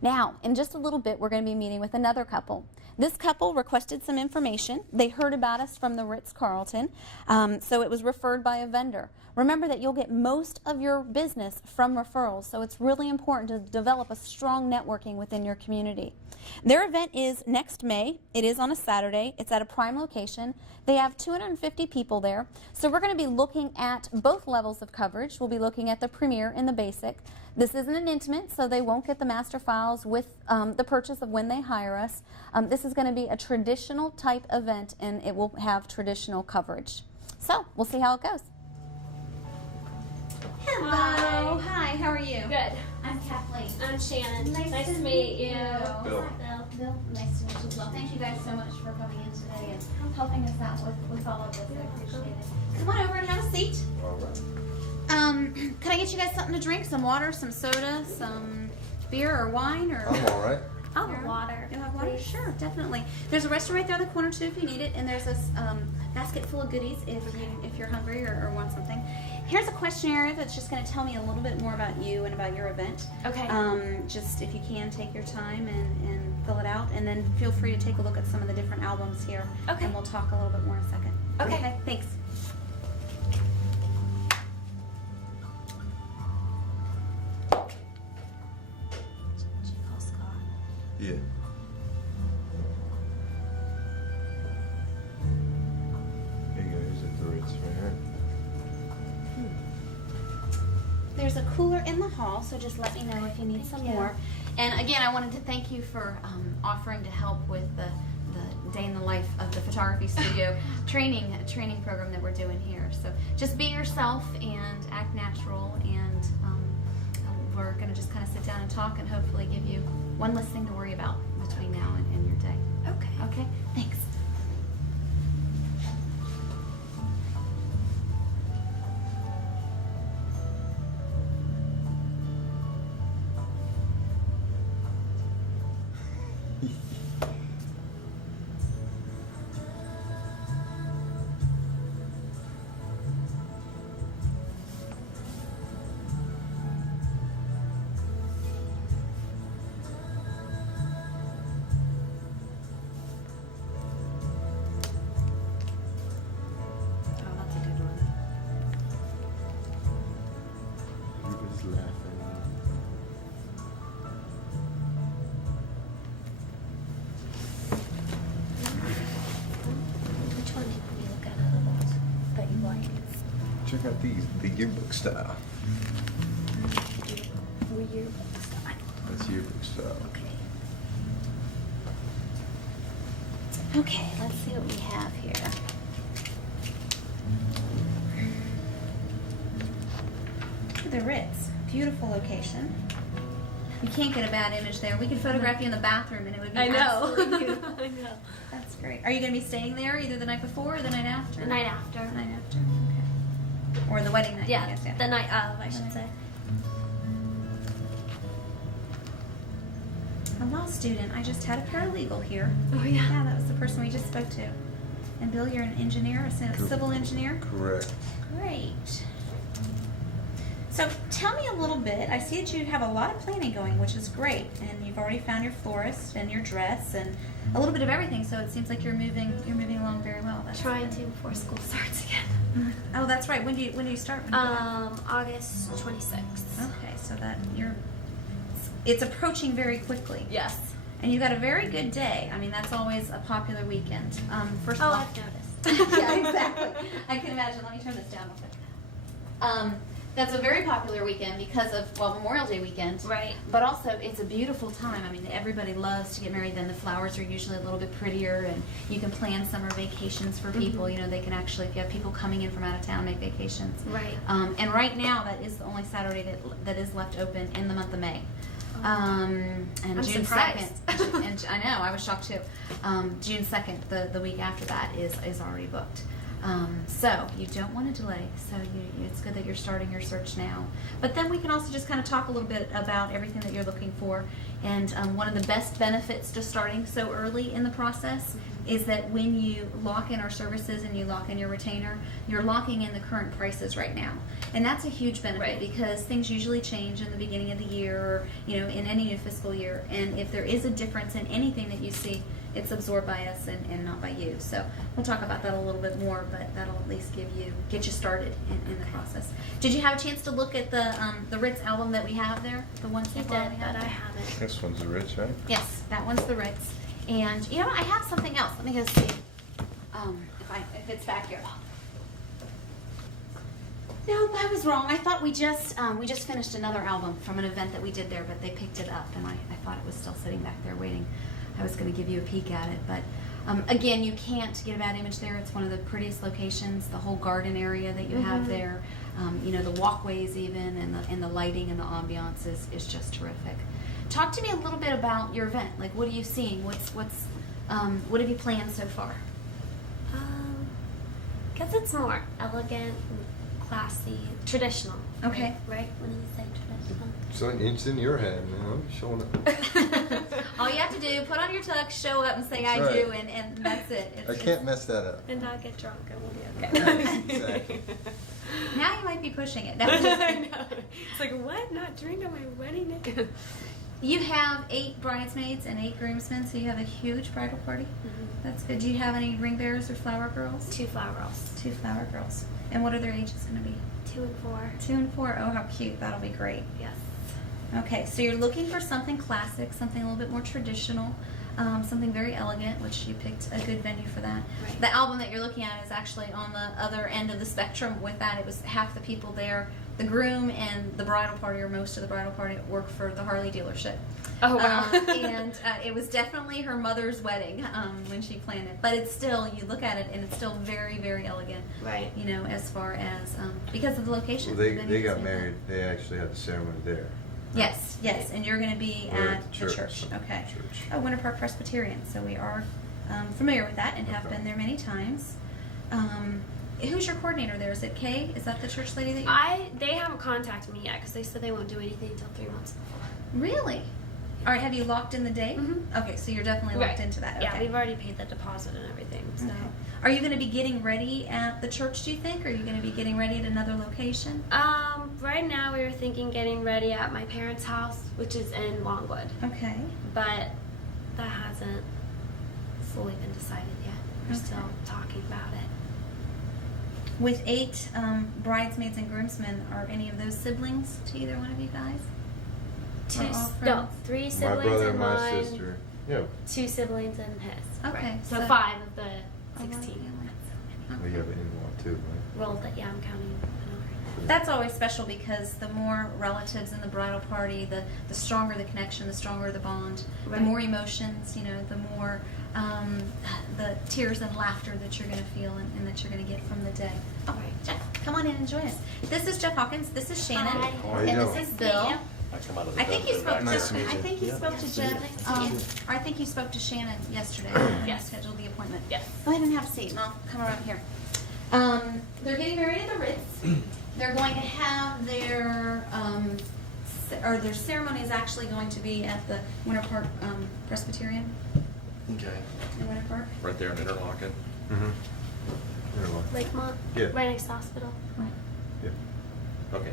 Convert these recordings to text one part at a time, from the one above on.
Now, in just a little bit, we're going to be meeting with another couple. This couple requested some information. They heard about us from the Ritz-Carlton, so it was referred by a vendor. Remember that you'll get most of your business from referrals, so it's really important to develop a strong networking within your community. Their event is next May. It is on a Saturday. It's at a prime location. They have 250 people there, so we're going to be looking at both levels of coverage. We'll be looking at the Premier and the Basic. This isn't an intimate, so they won't get the master files with the purchase of when they hire us. This is going to be a traditional type event, and it will have traditional coverage. So we'll see how it goes. Hello. Hi, how are you? Good. I'm Kathleen. I'm Shannon. Nice to to meet you. Bill. Bill, nice to meet you as well. Thank you guys so much for coming in today and helping us out with all of this. I appreciate it. Come on over and have a seat. All right. Can I get you guys something to drink? Some water, some soda, some beer or wine? Or I'm all right. I'll have water. You'll have water? Please. Sure, definitely. There's a restaurant right there in the corner too if you need it, and there's this basket full of goodies if you're hungry or want something. Here's a questionnaire that's just going to tell me a little bit more about you and about your event. Okay. Just if you can, take your time and fill it out, and then feel free to take a look at some of the different albums here. Okay. And we'll talk a little bit more in a second. Okay. Thanks. Did you call Scott? Yeah. Here you go. Here's at the Ritz right here. There's a cooler in the hall, so just let me know if you need some more. And again, I wanted to thank you for offering to help with the day in the life of the photography studio training program that we're doing here. So just be yourself and act natural, and we're going to just kind of sit down and talk and hopefully give you one less thing to worry about between now and your day. Okay. Okay? Thanks. Oh, that's a good one. He was laughing. Which one did we look at out of those that you like? Check out these, the yearbook style. Were your style? That's yearbook style. Okay. Okay, let's see what we have here. The Ritz, beautiful location. You can't get a bad image there. We could photograph you in the bathroom and it would be absolutely beautiful. I know. That's great. Are you going to be staying there either the night before or the night after? The night after. The night after. Okay. Or the wedding night. I Yeah, guess, the night of, I should say. A law student. I just had a paralegal here. Oh, yeah. Yeah, that was the person we just spoke to. And Bill, you're an engineer, a civil engineer? Correct. Great. So tell me a little bit. I see that you have a lot of planning going, which is great. And you've already found your florist and your dress and a little bit of everything. So it seems like you're moving along very well. That's Trying to before school starts again. Oh, that's right. When do you start? August 26th. Okay, so that it's approaching very quickly. Yes. And you've got a very good day. I mean, that's always a popular weekend. First of Oh, all, I've noticed. yeah, exactly. I can imagine. Let me turn this down real quick. That's a very popular weekend because of, well, Memorial Day weekend. Right. But also, it's a beautiful time. I mean, everybody loves to get married. Then the flowers are usually a little bit prettier, and you can plan summer vacations for people. Mhm. You know, they can actually, if you have people coming in from out of town, make vacations. Right. And right now, that is the only Saturday that is left open in the month of May. And I'm June surprised. 2nd, and I know, I was shocked too. June 2nd, the week after that, is already booked. So you don't want to delay. So it's good that you're starting your search now. But then we can also just kind of talk a little bit about everything that you're looking for. And one of the best benefits to starting so early in the process is that when you lock in our services and you lock in your retainer, you're locking in the current prices right now. And that's a huge benefit Right. because things usually change in the beginning of the year or, you know, in any new fiscal year. And if there is a difference in anything that you see, it's absorbed by us and not by you. So we'll talk about that a little bit more, but that'll at least get you started in the process. Did you have a chance to look at the Ritz album that we have there? The one I so far did, we but have I there? haven't. This one's the Ritz, right? Yes, that one's the Ritz. And you know what? I have something else. Let me go see if it's back here. No, I was wrong. I thought we just finished another album from an event that we did there, but they picked it up, and I thought it was still sitting back there waiting. I was going to give you a peek at it, but again, you can't get a bad image there. It's one of the prettiest locations. The whole garden area that you have there, you know, the walkways even, and the lighting and the ambiance is just terrific. Talk to me a little bit about your event. Like, what are you seeing? What have you planned so far? Guess it's more elegant, and classy, traditional. Okay. Right? When you say traditional. So it's in your hand, you know, showing up. All you have to do, put on your tux, show up, and say That's I right. do, and that's it. I can't mess that up. And not get drunk, and we'll be okay. Exactly. Now you might be pushing it. I know. It's like, what? Not drink on my wedding day? You have 8 bridesmaids and 8 groomsmen, so you have a huge bridal party. That's good. Do you have any ring bearers or flower girls? 2 flower girls. 2 flower girls. And what are their ages going to be? 2 and 4. 2 and 4. Oh, how cute. That'll be great. Yes. Okay, so you're looking for something classic, something a little bit more traditional, something very elegant, which you picked a good venue for that. Right. The album that you're looking at is actually on the other end of the spectrum with that. It was half the people there. The groom and the bridal party, or most of the bridal party, work for the Harley dealership. Oh, wow. And it was definitely her mother's wedding when she planned it. But it's still, you look at it, and it's still very, very elegant. Right. You know, as far as, because of the location. Well, The venue they is got in married. They actually had the ceremony there. Yes, yes, and you're going to be We're at the church. Okay. Church. Oh, Winter Park Presbyterian. So we are familiar with that and have Okay. been there many times. Who's your coordinator there? Is it Kay? Is that the church lady that you? They haven't contacted me yet because they said they won't do anything until 3 months before. Really? All right. Have you locked in the date? Mhm. Okay, so you're definitely locked into that. Okay. Yeah, we've already paid the deposit and everything. So. Okay. Are you going to be getting ready at the church? Do you think? Or are you going to be getting ready at another location? Right now we were thinking getting ready at my parents' house, which is in Longwood, Okay. but that hasn't fully been decided yet. We're Okay. still talking about it. With 8 bridesmaids and groomsmen, are any of those siblings to either one of you guys? Or all friends? 3 My siblings brother and and my mine. sister. Yeah. 2 siblings and his. Okay, Right. So so- 5 of the Oh, wow, 16. We have an in-law too, right? Rolled that, yeah, I'm counting. That's always special because the more relatives in the bridal party, the stronger the connection, the stronger the bond, the Right. more emotions, you know, the more the tears and laughter that you're going to feel and that you're going to get from the day. All right, Jeff, come on in and join us. This is Jeff Hawkins. This is Shannon. Hi. How are you And doing? this is Bill. I come out of the I think you spoke to. Nice to meet I you. think you Yeah. spoke to Nice to Jeff. meet Or I think you spoke to Shannon yesterday when Yes. you scheduled the appointment. Yes. Go ahead and have a seat, and I'll come around here. They're getting married at the Ritz. They're going to have their their ceremony is actually going to be at the Winter Park Presbyterian Okay. in Winter Park. Right there in Interlochen. Mm-hmm. In-law. Lakemont? Yeah. Right next to the hospital? Right. Yeah. Okay.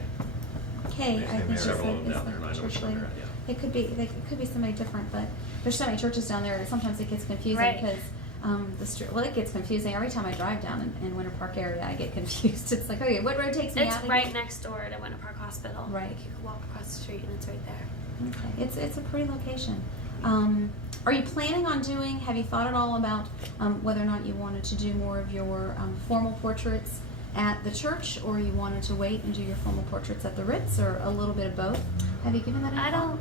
Kay, His I name think is is several of them the down there, and I know church which one lady. they're at, yeah. It could be somebody different, but there's so many churches down there. Sometimes it gets confusing Right. because it gets confusing every time I drive down in Winter Park area. I get confused. It's like, okay, what road takes me It's out? right again? next door to Winter Park Hospital. Right. Like you can walk across the street and it's right there. Okay, it's a pretty location. Are you planning on doing? Have you thought at all about whether or not you wanted to do more of your formal portraits at the church, or you wanted to wait and do your formal portraits at the Ritz, or a little bit of both? Have you given that any thought?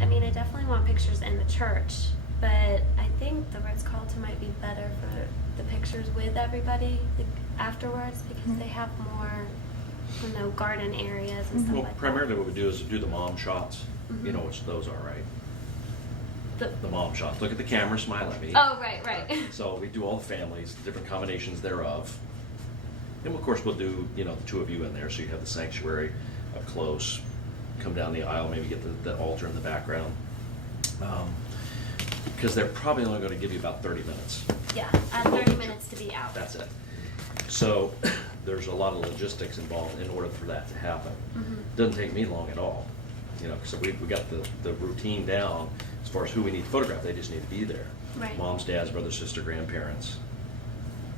I mean, I definitely want pictures in the church, but I think the Ritz-Carlton might be better for the pictures with everybody like, afterwards because they have more, garden areas and stuff Well, like primarily what we do is do the mom shots. Mhm. You know which those are, right? that. The mom shots. Look at the camera, smile at me. Oh, right. So we do all the families, different combinations thereof. And of course we'll do, the 2 of you in there, so you have the sanctuary up close, come down the aisle, maybe get the altar in the background. Because they're probably only going to give you about 30 minutes. Yeah, 30 minutes to be out. That's it. So there's a lot of logistics involved in order for that to happen. Doesn't take me long at all, you know, because we got the routine down as far as who we need to photograph. They just need to be there. Right. Moms, dads, brothers, sister, grandparents.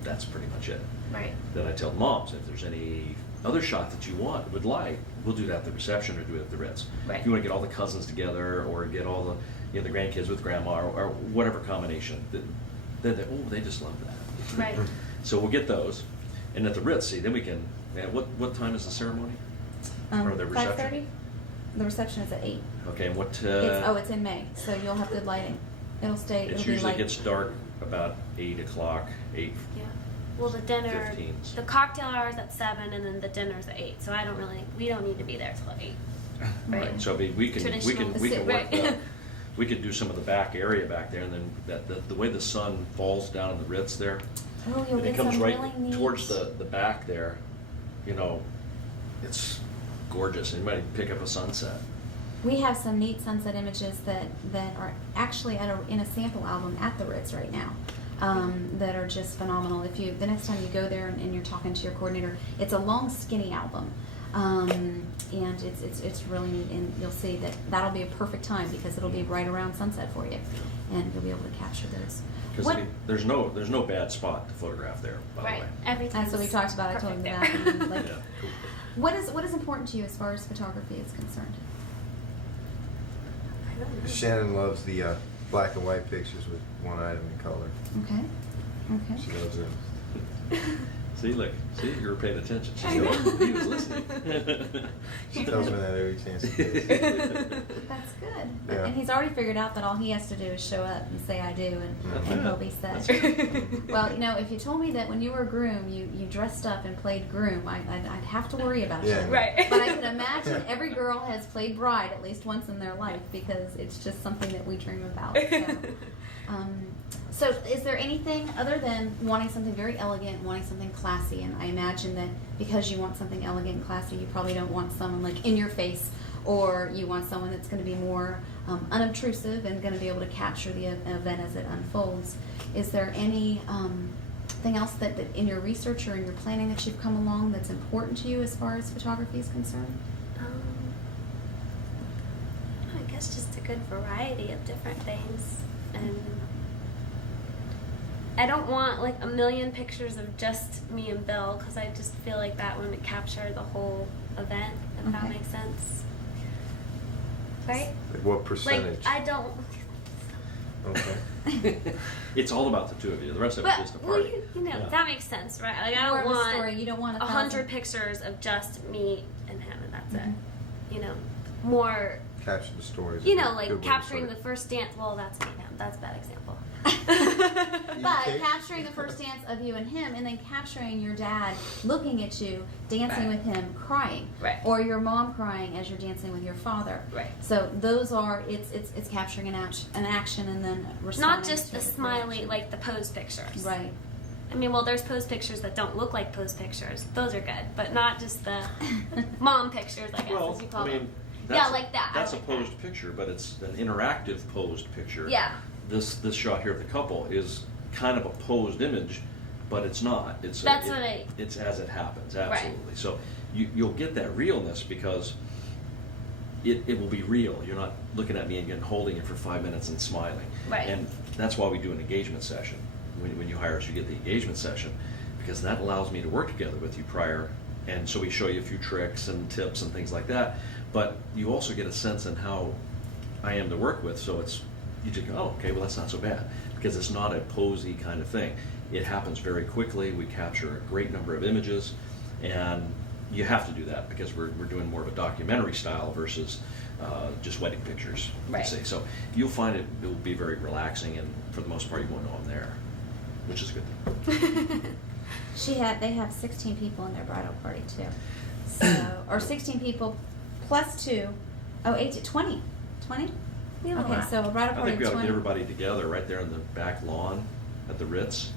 That's pretty much it. Right. Then I tell moms, if there's any other shot that you would like, we'll do that at the reception or do it at the Ritz. Right. If you want to get all the cousins together or get all the, you know, the grandkids with grandma or whatever combination, they just love that. Right. So we'll get those, and at the Ritz, see, then we can. What time is the ceremony? Or the reception? 5:30. The reception is at 8. Okay, and what? It's in May, so you'll have good lighting. It'll stay. It It'll be usually light. gets dark about 8 o'clock, 8. Yeah. Well, the dinner, 15s. the cocktail hour is at 7, and then the dinner's at 8. So we don't need to be there till 8. Right. So we can Traditional. work Right. we could do some of the back area back there, and then the way the sun falls down in the Ritz there, Oh, you'll and it get comes some right really neat. towards the back there, you know, it's gorgeous. And you might pick up a sunset. We have some neat sunset images that are actually in a sample album at the Ritz right now. That are just phenomenal. If the next time you go there and you're talking to your coordinator, it's a long skinny album, and it's really neat. And you'll see that'll be a perfect time because it'll be right around sunset for you, and you'll be able to capture those. Because there's no bad spot to photograph there, by Right. the way. Everything. That's what we talked about. I told him the perfect bathroom. there. Like, Yeah, cool. what is important to you as far as photography is concerned? I don't know. Shannon loves the black and white pictures with one item in color. Okay. She loves them. See, you were paying attention. He was listening. She tells me that every chance she gets. That's good. Yeah. And he's already figured out that all he has to do is show up and say I do, and he'll be set. Well, you know, if you told me that when you were a groom, you dressed up and played groom, I'd have to worry about Yeah. you. Right. But I can imagine every girl has played bride at least once in their life because it's just something that we dream about. So is there anything other than wanting something very elegant, wanting something classy? And I imagine that because you want something elegant and classy, you probably don't want someone like in your face, or you want someone that's going to be more unobtrusive and going to be able to capture the event as it unfolds. Is there any thing else that in your research or in your planning that you've come along that's important to you as far as photography is concerned? I guess just a good variety of different things, and I don't want like a million pictures of just me and Bill because I just feel like that wouldn't capture the whole event, if that Okay. makes sense. Right? Like what percentage? Like I don't. Okay. It's all about the two of you. The rest of it's just a Well, party. you know, Yeah. that makes sense, right? Like I More don't of a want story. You don't want 100 pictures of just me and him, and that's Mhm. it. You know, more. Capture the stories. You is a know, good like way to capturing put the it. first dance. Well, that's me and him. That's a bad example. But Okay. capturing the first dance of you and him, and then capturing your dad looking at you, dancing Right. with him, crying, Right. or your mom crying as you're dancing with your father. Right. So those are it's capturing an action and then responding. Not just to the it with smiley, reaction. like the pose pictures. Right. I mean, well, there's pose pictures that don't look like pose pictures. Those are good, but not just the mom pictures, I guess, Well, as you call I mean, them. that's Yeah, like that. I That's a like that. posed picture, but it's an interactive posed picture. Yeah. This shot here of the couple is kind of a posed image, but it's not. It's That's what I- It's as it happens, Right. absolutely. So you'll get that realness because it will be real. You're not looking at me and holding it for 5 minutes and smiling. Right. And that's why we do an engagement session. When you hire us, you get the engagement session because that allows me to work together with you prior. And so we show you a few tricks and tips and things like that. But you also get a sense in how I am to work with. So you just go, oh, okay, well, that's not so bad. Because it's not a posy kind of thing. It happens very quickly. We capture a great number of images. And you have to do that because we're doing more of a documentary style versus just wedding pictures. Right. You see. So you'll find it will be very relaxing. And for the most part, you won't know I'm there, which is a good thing. They have 16 people in their bridal party too. So or 16 people plus 2. Oh, 18, 20. 20? We have a Okay, lot. so a bridal I party think we of ought to 20. get everybody together right there in the back lawn at the Ritz.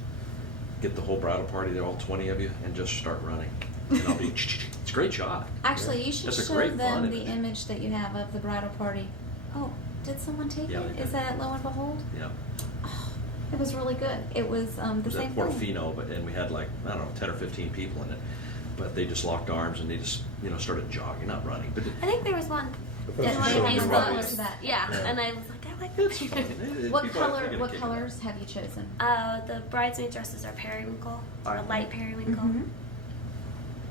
Get the whole bridal party there, all 20 of you, and just start running. And I'll be, it's a great shot. Actually, you should That's a show great them fun the image. image that you have of the bridal party. Oh, Did someone take Yeah, it? they Is did. that at Lo and Behold? Yeah. It was really good. It was the It was same at thing. Portofino, and we had like, I don't know, 10 or 15 people in it. But they just locked arms and they just, started jogging, not running. But I think there was one. But that that's might sure have you're been right. similar to that. Yeah, Yeah. and I was like, I like it's that. fun. What People are- they color? get a What kick out of it. colors have you chosen? The bridesmaid dresses are periwinkle or light periwinkle. Mhm.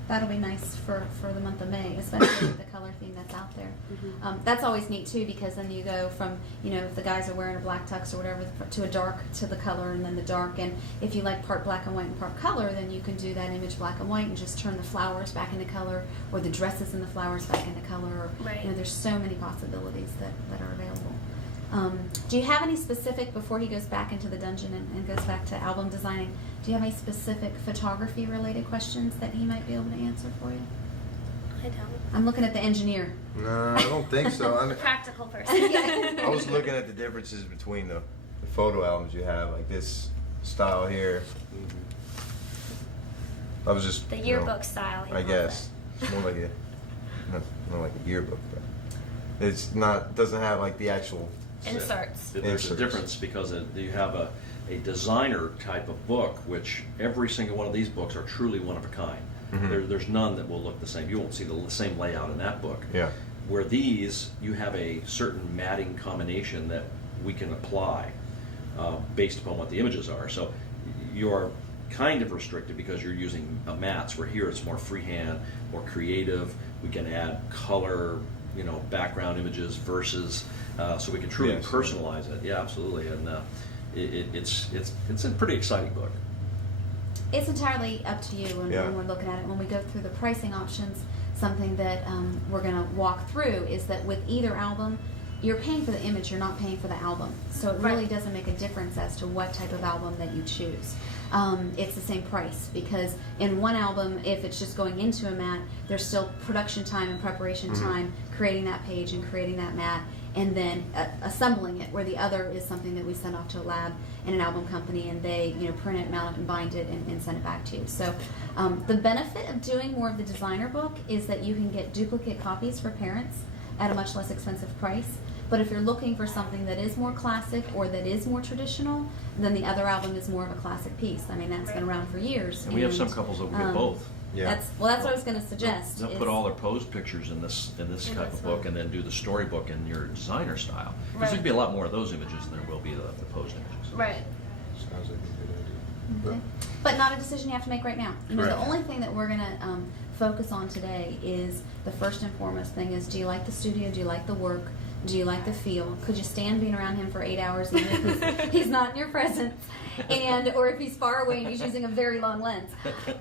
That'll be nice for the month of May, especially with the color theme that's out there. Mhm. That's always neat too, because then you go from, if the guys are wearing a black tux or whatever, to a dark to the color and then the dark. And if you like part black and white and part color, then you can do that image black and white and just turn the flowers back into color, or the dresses and the flowers back into color. Or, Right. there's so many possibilities that are available. Do you have any specific, before he goes back into the dungeon and goes back to album designing, do you have any specific photography related questions that he might be able to answer for you? I don't. I'm looking at the engineer. No, I don't think so. I A mean, practical person. I was looking at the differences between the photo albums you have, like this style here. I was just The you know, yearbook style. he I calls guess it. it's more like more like a yearbook, but it's not. Doesn't have like the actual. Inserts. There's a Inserts. difference because you have a designer type of book, which every single one of these books are truly one of a kind. Mhm. There's none that will look the same. You won't see the same layout in that book. Yeah. Where these, you have a certain matting combination that we can apply based upon what the images are. So you're kind of restricted because you're using mats, where here it's more freehand, more creative. We can add color, background images versus, so we can truly Yes. personalize it. Yeah, absolutely. And it's a pretty exciting book. It's entirely up to you when we're looking at it. When we go through the pricing options, something that we're going to walk through is that with either album, you're paying for the image, you're not paying for the album. So it really Right. doesn't make a difference as to what type of album that you choose. It's the same price, because in one album, if it's just going into a mat, there's still production time and preparation time, creating that page and creating that mat, and then assembling it, where the other is something that we send off to a lab and an album company, and they print it, mount it, and bind it, and send it back to you. So the benefit of doing more of the designer book is that you can get duplicate copies for parents at a much less expensive price. But if you're looking for something that is more classic or that is more traditional, then the other album is more of a classic piece. I mean, that's been around for years. And we have some couples that will get both. Yeah. That's what I was going to suggest. They'll is- put all their pose pictures in this In type this of book, one. and then do the storybook in your designer style. Because Right. there'd be a lot more of those images than there will be the posed images. Right. Sounds like a good idea. Okay. But not a decision you have to make right now. The Correct. only thing that we're going to focus on today is the first and foremost thing is, do you like the studio? Do you like the work? Do you like the feel? Could you stand being around him for 8 hours even if he's not in your presence? Or if he's far away and he's using a very long lens.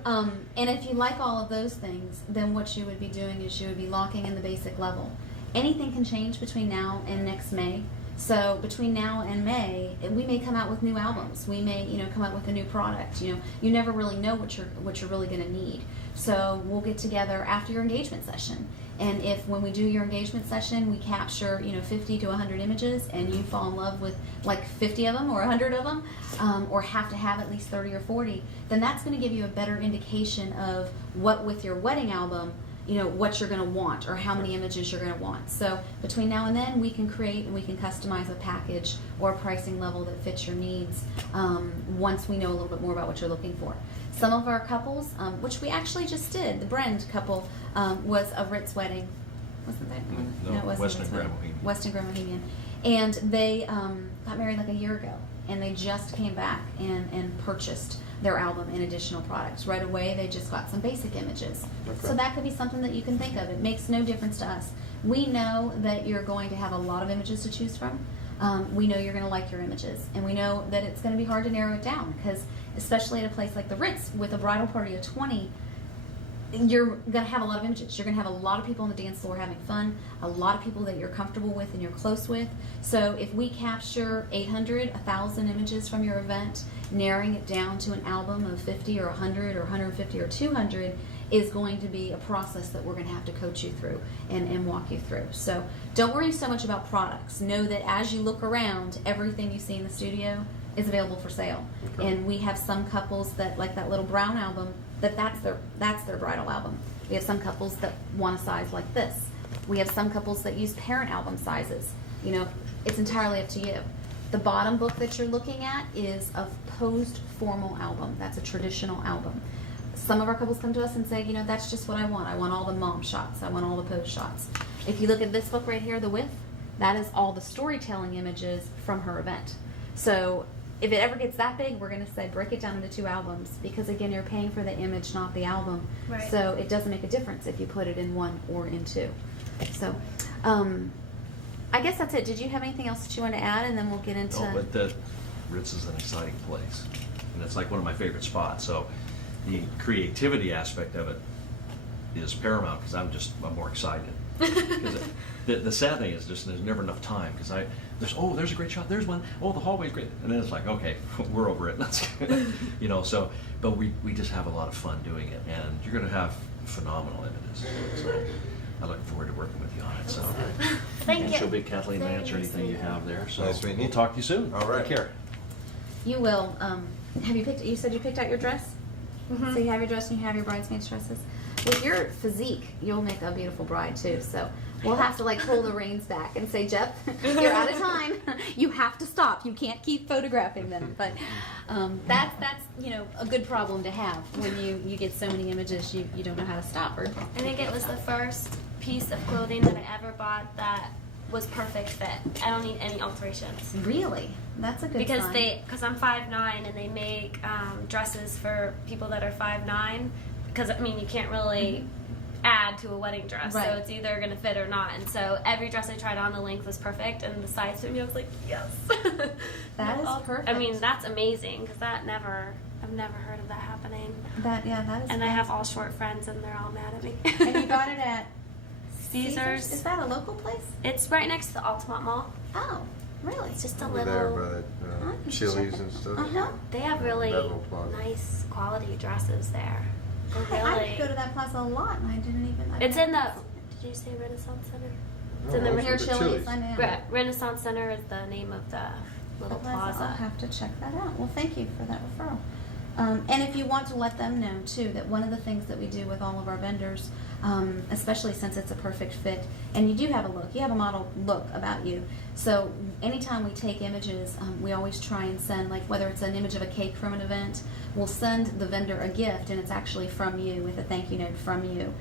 And if you like all of those things, then what you would be doing is you would be locking in the basic level. Anything can change between now and next May. So between now and May, we may come out with new albums. We may, come out with a new product. You never really know what you're really going to need. So we'll get together after your engagement session. And if when we do your engagement session, we capture 50 to 100 images, and you fall in love with like 50 of them or 100 of them, or have to have at least 30 or 40, then that's going to give you a better indication of what with your wedding album, what you're going to want or how many images you're going to want. So between now and then, we can create and we can customize a package or a pricing level that fits your needs once we know a little bit more about what you're looking for. Some of our couples, which we actually just did, the Brend couple was a Ritz wedding. Wasn't that? No, it wasn't Weston Ritz Grand wedding. Bohemian. Weston Grand Bohemian. And they got married like a year ago, and they just came back and purchased their album and additional products. Right away, they just got some basic images. Okay. So that could be something that you can think of. It makes no difference to us. We know that you're going to have a lot of images to choose from. We know you're going to like your images, and we know that it's going to be hard to narrow it down, because especially at a place like the Ritz with a bridal party of 20, you're going to have a lot of images. You're going to have a lot of people on the dance floor having fun, a lot of people that you're comfortable with and you're close with. So if we capture 800, 1,000 images from your event, narrowing it down to an album of 50 or 100 or 150 or 200 is going to be a process that we're going to have to coach you through and walk you through. So don't worry so much about products. Know that as you look around, everything you see in the studio is available for sale. Okay. And we have some couples that, like that little brown album, that's their bridal album. We have some couples that want a size like this. We have some couples that use parent album sizes. it's entirely up to you. The bottom book that you're looking at is a posed formal album. That's a traditional album. Some of our couples come to us and say, you know, that's just what I want. I want all the mom shots. I want all the pose shots. If you look at this book right here, The With, that is all the storytelling images from her event. So if it ever gets that big, we're going to say break it down into 2 albums, because again, you're paying for the image, not the album. Right. So it doesn't make a difference if you put it in 1 or in 2. So I guess that's it. Did you have anything else that you want to add, and then we'll get into... Oh, but the Ritz is an exciting place, and it's like one of my favorite spots. So the creativity aspect of it is paramount, because I'm more excited. Because the sad thing is just there's never enough time, because there's a great shot, there's one, oh, the hallway's great, and then it's like, okay, we're over it. Let's you know. So but we just have a lot of fun doing it, and you're going to have phenomenal images. So I look forward to working with you on it. So Thank and you. she'll be Kathleen to Very answer nice anything you meeting have there. So Nice meeting you. we'll talk to you soon. All right. Take care. You will. Have you picked? You said you picked out your dress. Mhm. So you have your dress and you have your bridesmaids dresses. With your physique, you'll make a beautiful bride too. So we'll have to like pull the reins back and say, Jeff, you're out of time. You have to stop. You can't keep photographing them. But that's you know, a good problem to have when you get so many images you don't know how to stop her. I think it was the first piece of clothing that I ever bought that was perfect fit. I don't need any alterations. Really, that's a good Because sign. because I'm 5'9" and they make dresses for people that are 5'9", because I mean you can't really add to a wedding dress, Right. so it's either going to fit or not. And so every dress I tried on, the length was perfect, and the size fit me. I was like, yes. That is Well, perfect. I mean, that's amazing, because I've never heard of that happening. That is. And I have all short friends, and they're all mad at me. And you got it at Caesars. Is that a local place? It's right next to the Altamont Mall. Oh, really? It's just a Over little. there by that I can Chili's check and it. stuff. Uh-huh. They have really Bevel Plaza. nice quality dresses there. They're I really. go to that plaza a lot, and I didn't even. It's in the. Did you say Renaissance Center? It's in the those Near were the Chili's, Chili's. I know. Renaissance Center is the name of the little plaza. I'll have to check that out. Well, thank you for that referral. And if you want to let them know, too, that one of the things that we do with all of our vendors, especially since it's a perfect fit, and you do have a look, you have a model look about you. So anytime we take images, we always try and send, like whether it's an image of a cake from an event, we'll send the vendor a gift, and it's actually from you with a thank you note from you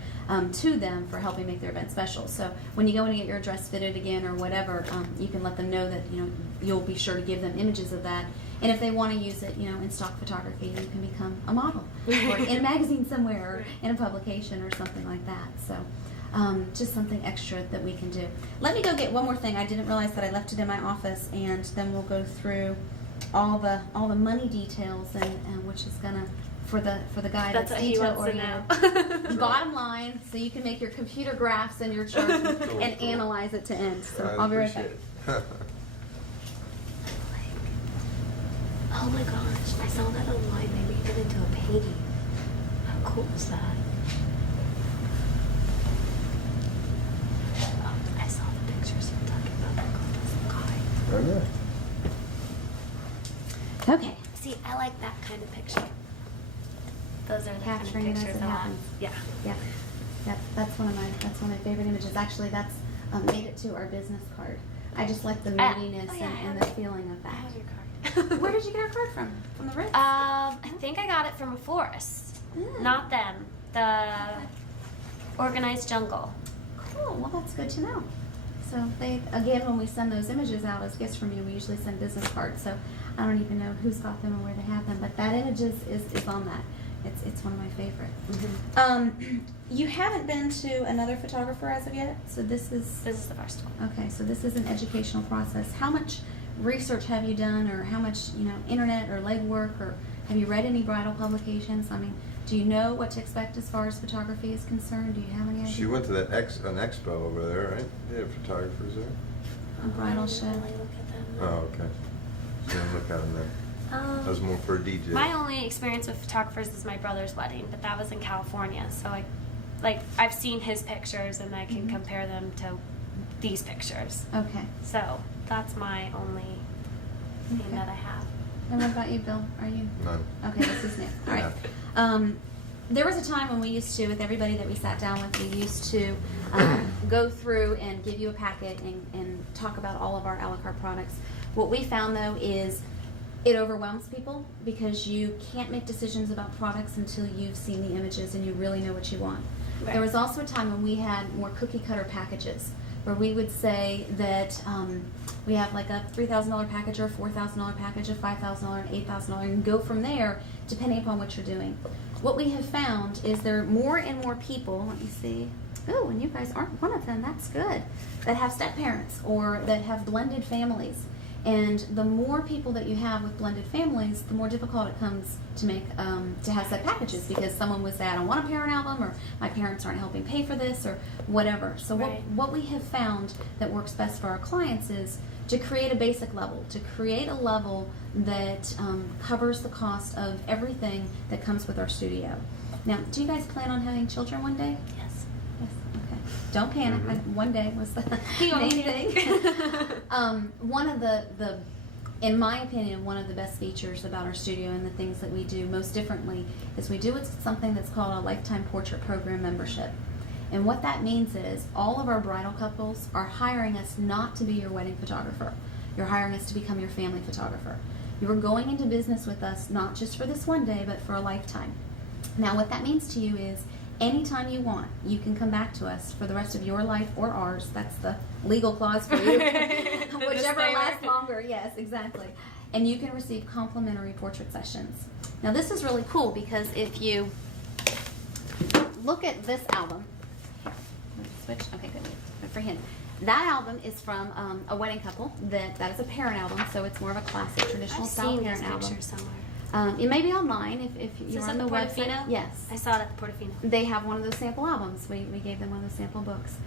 to them for helping make their event special. So when you go in and get your dress fitted again or whatever, you can let them know that you'll be sure to give them images of that. And if they want to use it, in stock photography, you can become a model or in a magazine somewhere or in a publication or something like that. So just something extra that we can do. Let me go get one more thing. I didn't realize that I left it in my office, and then we'll go through all the money details and which is gonna for the guy That's that's what he detail wants to oriented. know. Bottom line, so you can make your computer graphs and your charts and analyze it to end. So I'll be right back. Appreciate it. Oh my gosh, I saw that online. They made it into a painting. How cool is that? Oh, I saw the pictures you're talking about. That gorgeous guy. Okay. See, I like that kind of picture. Those are the Capturing it kind as of it pictures I want. happens. Yeah. Yep. That's one of my favorite images. Actually, that's made it to our business card. I just like the moodiness and the feeling of I have that. your card. Where did you get our card from? From the Ritz? I think I got it from a florist. Mm. Not them. The Organized Jungle. Cool. Well, that's good to know. So when we send those images out as gifts from you, we usually send business cards. So I don't even know who's got them or where they have them, but that image is on that. It's one of my favorite. Mm-hmm. You haven't been to another photographer as of yet, so this is This is the first one. okay. So this is an educational process. How much research have you done, or how much internet or legwork, or have you read any bridal publications? I mean, do you know what to expect as far as photography is concerned? Do you have any idea? She went to that an expo over there, right? They have photographers there. A bridal I show. didn't really look at them. Oh, okay. So you didn't look at them then. That was more for a DJ. My only experience with photographers is my brother's wedding, but that was in California. So I've seen his pictures and I can Mhm. compare them to these pictures. Okay. So that's my only thing Okay. that I have. And what about you, Bill? Are you? None. Okay, this is new. All right. Yeah. there was a time when we used to, with everybody that we sat down with, we used to go through and give you a packet and talk about all of our a la carte products. What we found, though, is it overwhelms people because you can't make decisions about products until you've seen the images and you really know what you want. Right. There was also a time when we had more cookie cutter packages where we would say that we have like a $3,000 package or a $4,000 package, a $5,000 and $8,000, and go from there depending upon what you're doing. What we have found is there are more and more people, let me see, oh, and you guys aren't one of them, that's good, that have step parents or that have blended families. And the more people that you have with blended families, the more difficult it comes to make to have set packages, because someone would say, I don't want a parent album, or my parents aren't helping pay for this, or whatever. So Right. what we have found that works best for our clients is to create a basic level, to create a level that covers the cost of everything that comes with our studio. Now, do you guys plan on having children one day? Yes. Yes. Okay. Don't panic. One day was the main thing. One of the, in my opinion, one of the best features about our studio and the things that we do most differently is we do something that's called a Lifetime Portrait Program membership. And what that means is all of our bridal couples are hiring us not to be your wedding photographer. You're hiring us to become your family photographer. You are going into business with us not just for this one day, but for a lifetime. Now, what that means to you is anytime you want, you can come back to us for the rest of your life or ours. That's the legal clause for you. Whichever lasts longer. Yes, exactly. And you can receive complimentary portrait sessions. Now, this is really cool because if you look at this album, switch. Okay, good for him. That album is from a wedding couple. That is a parent album, so it's more of a classic traditional I've style seen parent these album. pictures somewhere. It may be online if Is you're this on at the the website. Portofino? Yes, I saw it at the Portofino. they have one of those sample albums. We gave them one of those sample books.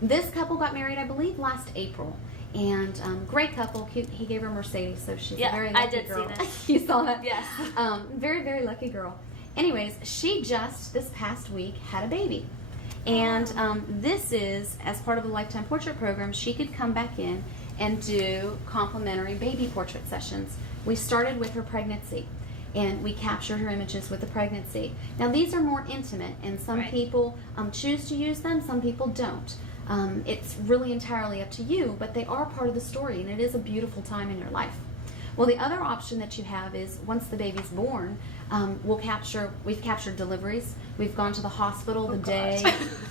This couple got married, I believe, last April. And great couple. He gave her a Mercedes, so she's a very lucky I did girl. see this. You saw that? Yes. Very, very lucky girl. Anyways, she just this past week had a baby. And this is, as part of the Lifetime Portrait Program, she could come back in and do complimentary baby portrait sessions. We started with her pregnancy, and we captured her images with the pregnancy. Now, these are more intimate, and some Right. people choose to use them, some people don't. It's really entirely up to you, but they are part of the story, and it is a beautiful time in your life. Well, the other option that you have is once the baby's born, we've captured deliveries. We've gone to the hospital the day.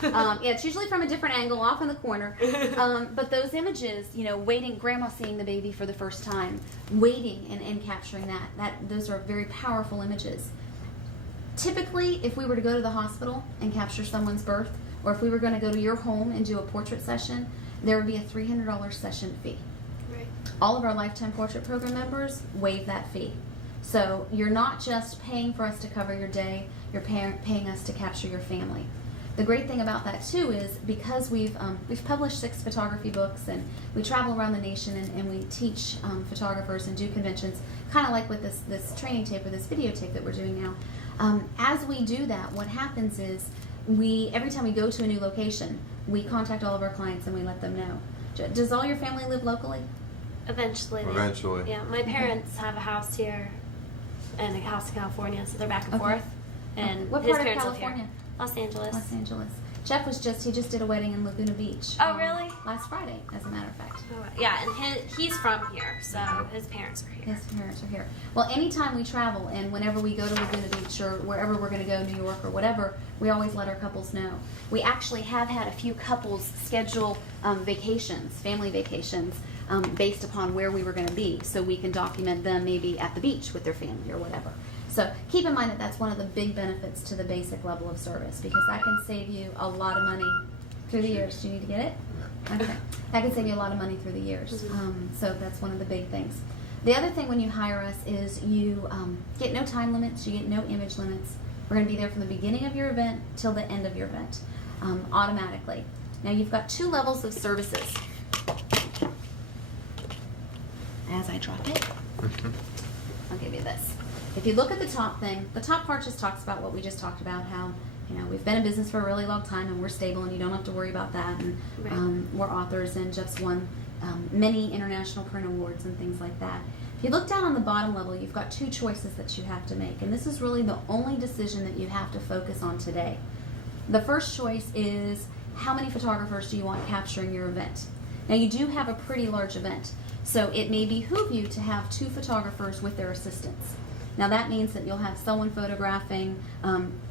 Yeah, it's usually from a different angle, off in the corner. But those images, waiting, grandma seeing the baby for the first time, waiting and capturing those are very powerful images. Typically, if we were to go to the hospital and capture someone's birth, or if we were going to go to your home and do a portrait session, there would be a $300 session fee. Right. All of our Lifetime Portrait Program members waive that fee. So you're not just paying for us to cover your day, you're paying us to capture your family. The great thing about that too is because we've published 6 photography books, and we travel around the nation and we teach photographers and do conventions, kind of like with this training tape or this videotape that we're doing now. As we do that, what happens is every time we go to a new location, we contact all of our clients and we let them know. Does all your family live locally? Eventually. Eventually. Yeah, my parents have a house here and a house in California, so they're back and Okay. forth. And What his part of parents live California? here. Los Angeles. Los Angeles. Jeff he just did a wedding in Laguna Beach. Oh, really? Last Friday, as a matter of fact. Oh, yeah, and he's from here, so his parents are here. His parents are here. Well, anytime we travel and whenever we go to Laguna Beach or wherever we're going to go, New York or whatever, we always let our couples know. We actually have had a few couples schedule vacations, family vacations, based upon where we were going to be, so we can document them maybe at the beach with their family or whatever. So keep in mind that that's one of the big benefits to the basic level of service, because that can save you a lot of money through the years. Do you need to get it? Okay. That can save you a lot of money through the years. So that's one of the big things. The other thing when you hire us is you get no time limits, you get no image limits. We're going to be there from the beginning of your event till the end of your event, automatically. Now you've got 2 levels of services. As I drop it, I'll give you this. If you look at the top thing, the top part just talks about what we just talked about, how we've been in business for a really long time and we're stable and you don't have to worry about that. And Right. we're authors and Jeff's won many international print awards and things like that. If you look down on the bottom level, you've got two choices that you have to make, and this is really the only decision that you have to focus on today. The first choice is, how many photographers do you want capturing your event? Now, you do have a pretty large event, so it may behoove you to have 2 photographers with their assistants. Now, that means that you'll have someone photographing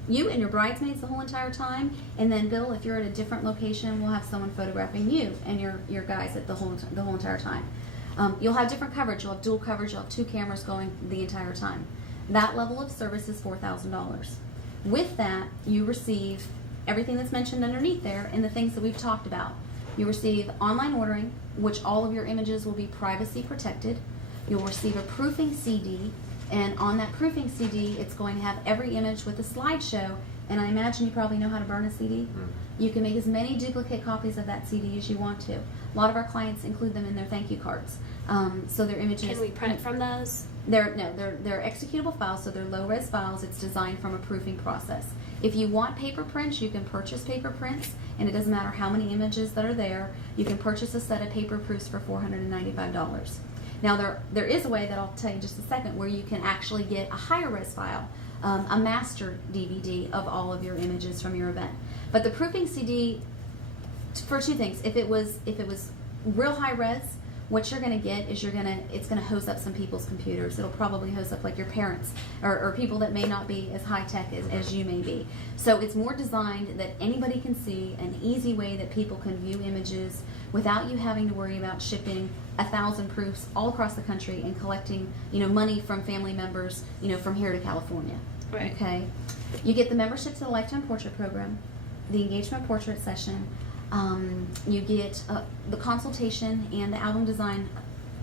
you and your bridesmaids the whole entire time, and then Bill, if you're at a different location, we'll have someone photographing you and your guys at the whole entire time. You'll have different coverage. You'll have dual coverage. You'll have 2 cameras going the entire time. That level of service is $4,000. With that, you receive everything that's mentioned underneath there and the things that we've talked about. You receive online ordering, which all of your images will be privacy protected. You'll receive a proofing CD, and on that proofing CD, it's going to have every image with a slideshow, and I imagine you probably know how to burn a CD. You can make as many duplicate copies of that CD as you want to. A lot of our clients include them in their thank you cards. So their images... Can we print from those? They're executable files, so they're low-res files. It's designed from a proofing process. If you want paper prints, you can purchase paper prints, and it doesn't matter how many images that are there. You can purchase a set of paper proofs for $495. Now, there is a way that I'll tell you in just a second where you can actually get a higher-res file, a master DVD of all of your images from your event. But the proofing CD, for 2 things. If it was real high-res, what you're going to get is it's going to hose up some people's computers. It'll probably hose up like your parents or people that may not be as high tech as you may be. So it's more designed that anybody can see, an easy way that people can view images without you having to worry about shipping 1,000 proofs all across the country and collecting money from family members from here to California. Right. Okay. You get the membership to the Lifetime Portrait Program, the engagement portrait session. You get the consultation and the album design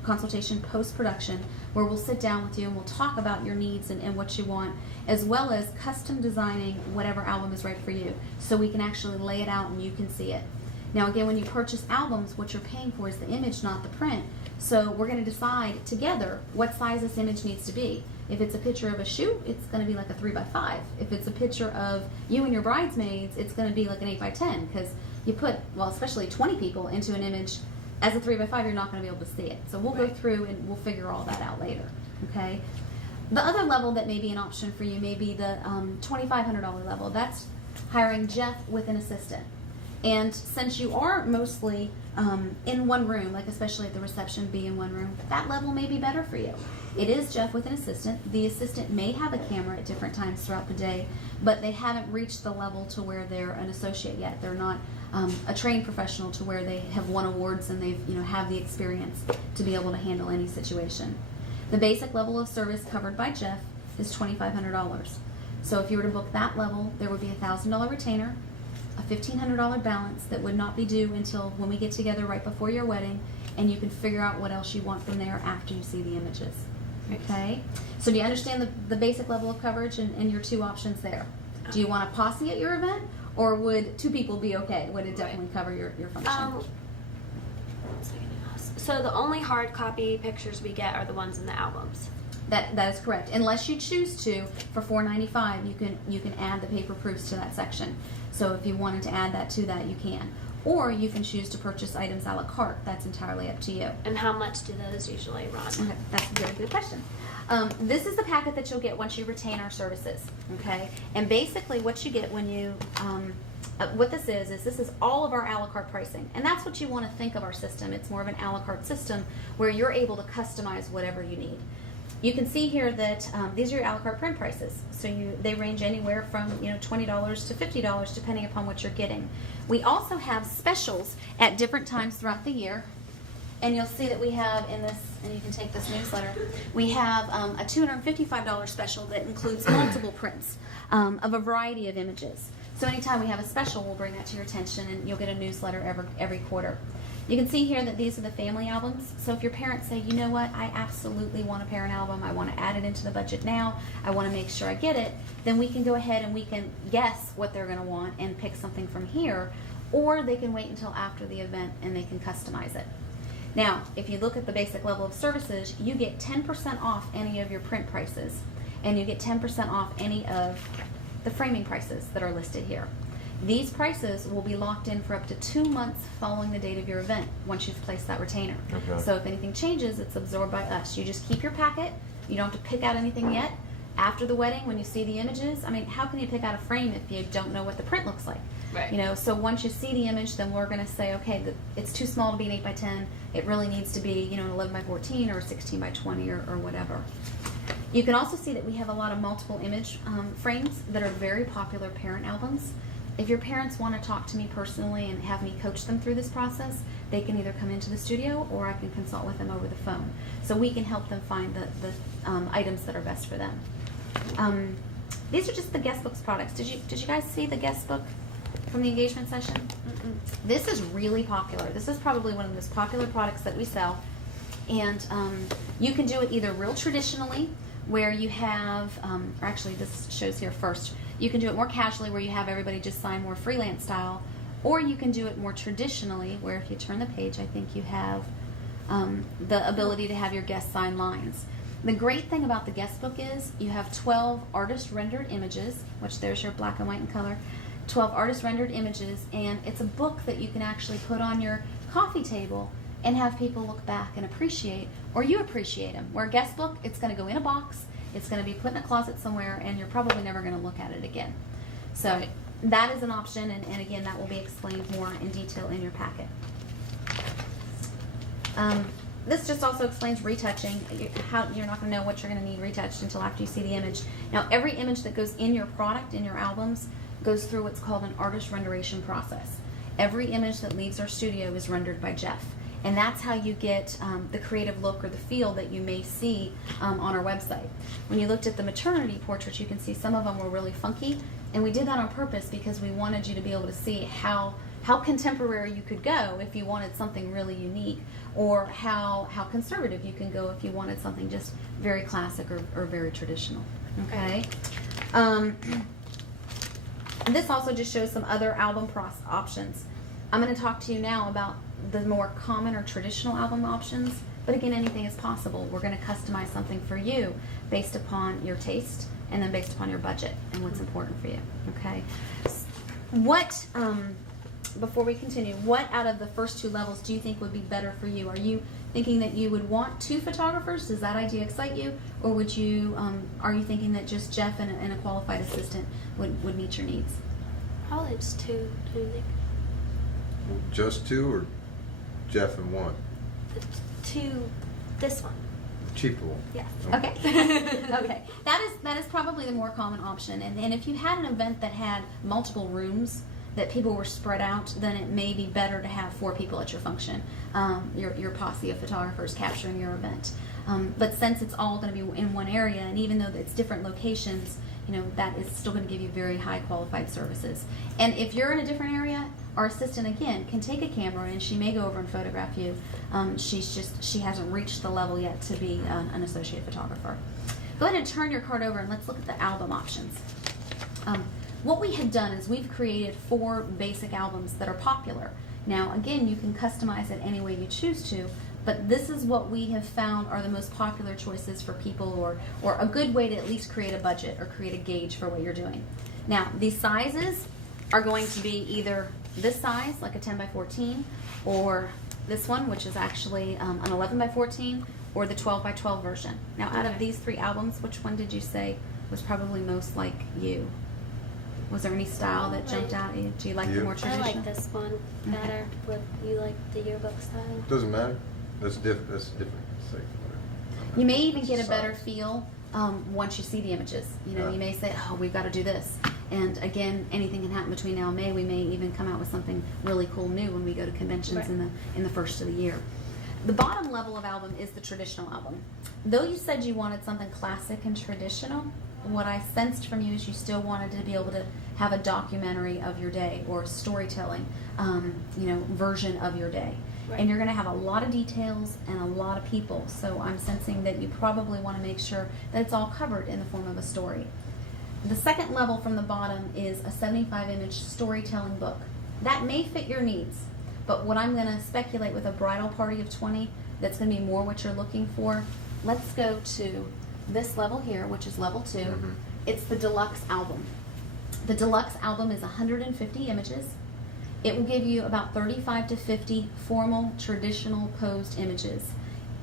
consultation post-production, where we'll sit down with you and we'll talk about your needs and what you want, as well as custom designing whatever album is right for you, so we can actually lay it out and you can see it. Now, again, when you purchase albums, what you're paying for is the image, not the print. So we're going to decide together what size this image needs to be. If it's a picture of a shoot, it's going to be like a 3x5. If it's a picture of you and your bridesmaids, it's going to be like an 8x10, because you put, especially 20 people into an image as a 3x5, you're not going to be able to see it. So we'll go through and we'll figure all that out later. Okay. The other level that may be an option for you may be the $2,500 level. That's hiring Jeff with an assistant. And since you are mostly in one room, like especially at the reception, be in one room, that level may be better for you. It is Jeff with an assistant. The assistant may have a camera at different times throughout the day, but they haven't reached the level to where they're an associate yet. They're not a trained professional to where they have won awards and they've have the experience to be able to handle any situation. The basic level of service covered by Jeff is $2,500. So if you were to book that level, there would be a $1,000 retainer, a $1,500 balance that would not be due until when we get together right before your wedding, and you can figure out what else you want from there after you see the images. Okay? So do you understand the basic level of coverage and your 2 options there? Do you want a posse at your event, or would 2 people be okay? Would it definitely cover your function? So the only hard copy pictures we get are the ones in the albums. That is correct. Unless you choose to, for $495, you can add the paper proofs to that section. So if you wanted to add that to that, you can. Or you can choose to purchase items a la carte. That's entirely up to you. And how much do those usually run? Okay, that's a very good question. This is the packet that you'll get once you retain our services. Okay, and basically what you get when you what this is all of our a la carte pricing, and that's what you want to think of our system. It's more of an a la carte system where you're able to customize whatever you need. You can see here that these are your a la carte print prices. So they range anywhere from $20 to $50 depending upon what you're getting. We also have specials at different times throughout the year. And you'll see that we have in this, and you can take this newsletter, we have a $255 special that includes multiple prints of a variety of images. So anytime we have a special, we'll bring that to your attention, and you'll get a newsletter every quarter. You can see here that these are the family albums. So if your parents say, you know what, I absolutely want a parent album, I want to add it into the budget now, I want to make sure I get it, then we can go ahead and we can guess what they're going to want and pick something from here, or they can wait until after the event and they can customize it. Now, if you look at the basic level of services, you get 10% off any of your print prices, and you get 10% off any of the framing prices that are listed here. These prices will be locked in for up to 2 months following the date of your event once you've placed that retainer. Okay. So if anything changes, it's absorbed by us. You just keep your packet. You don't have to pick out anything yet. After the wedding, when you see the images, I mean, how can you pick out a frame if you don't know what the print looks like? Right. You know, so once you see the image, then we're going to say, okay, it's too small to be an 8 by 10. It really needs to be, you know, an 11 by 14 or 16 by 20 or whatever. You can also see that we have a lot of multiple image frames that are very popular parent albums. If your parents want to talk to me personally and have me coach them through this process, they can either come into the studio or I can consult with them over the phone. So we can help them find the items that are best for them. These are just the guest books products. Did you guys see the guest book from the engagement session? This is really popular. This is probably one of the most popular products that we sell. And you can do it either real traditionally, where you have, or actually this shows here first, you can do it more casually where you have everybody just sign more freelance style, or you can do it more traditionally where if you turn the page, I think you have the ability to have your guests sign lines. The great thing about the guest book is you have 12 artist rendered images, which there's your black and white and color, 12 artist rendered images, and it's a book that you can actually put on your coffee table and have people look back and appreciate, or you appreciate them. Where a guest book, it's going to go in a box, it's going to be put in a closet somewhere, and you're probably never going to look at it again. So that is an option, and again, that will be explained more in detail in your packet. This just also explains retouching. How you're not going to know what you're going to need retouched until after you see the image. Now, every image that goes in your product, in your albums, goes through what's called an artist renderation process. Every image that leaves our studio is rendered by Jeff. And that's how you get the creative look or the feel that you may see on our website. When you looked at the maternity portraits, you can see some of them were really funky. And we did that on purpose because we wanted you to be able to see how contemporary you could go if you wanted something really unique, or how conservative you can go if you wanted something just very classic or very traditional. Okay. This also just shows some other album options. I'm going to talk to you now about the more common or traditional album options, but again, anything is possible. We're going to customize something for you based upon your taste and then based upon your budget and what's important for you. Okay. Before we continue, what out of the first two levels do you think would be better for you? Are you thinking that you would want 2 photographers? Does that idea excite you? Or would you, are you thinking that just Jeff and a qualified assistant would meet your needs? Probably just 2, do you think? Just 2 or Jeff and 1? 2, this one. Cheaper one. Yes. Okay. Okay. That is probably the more common option. And if you had an event that had multiple rooms, that people were spread out, then it may be better to have 4 people at your function, your posse of photographers capturing your event. But since it's all going to be in one area, and even though it's different locations, you know, that is still going to give you very high qualified services. And if you're in a different area, our assistant again can take a camera and she may go over and photograph you. She hasn't reached the level yet to be an associate photographer. Go ahead and turn your card over and let's look at the album options. What we have done is we've created 4 basic albums that are popular. Now, again, you can customize it any way you choose to, but this is what we have found are the most popular choices for people, or a good way to at least create a budget or create a gauge for what you're doing. Now, these sizes are going to be either this size, like a 10 by 14, or this one, which is actually an 11 by 14, or the 12 by 12 version. Now, out of these 3 albums, which one did you say was probably most like you? Was there any style that jumped out at you? Do you like the more I traditional? like this one better. With you like the yearbook style? Doesn't matter. That's different. It's like, You may even get a better feel once you see the images. You know, Yeah. you may say, "Oh, we've got to do this." And again, anything can happen between now and May. We may even come out with something really cool new when we go to conventions Right. in the first of the year. The bottom level of album is the traditional album. Though you said you wanted something classic and traditional, what I sensed from you is you still wanted to be able to have a documentary of your day or storytelling, version of your day. Right. And you're going to have a lot of details and a lot of people. So I'm sensing that you probably want to make sure that it's all covered in the form of a story. The second level from the bottom is a 75-image storytelling book. That may fit your needs, but what I'm going to speculate with a bridal party of 20, that's going to be more what you're looking for. Let's go to this level here, which is level 2. Mhm. It's the deluxe album. The deluxe album is 150 images. It will give you about 35 to 50 formal, traditional posed images.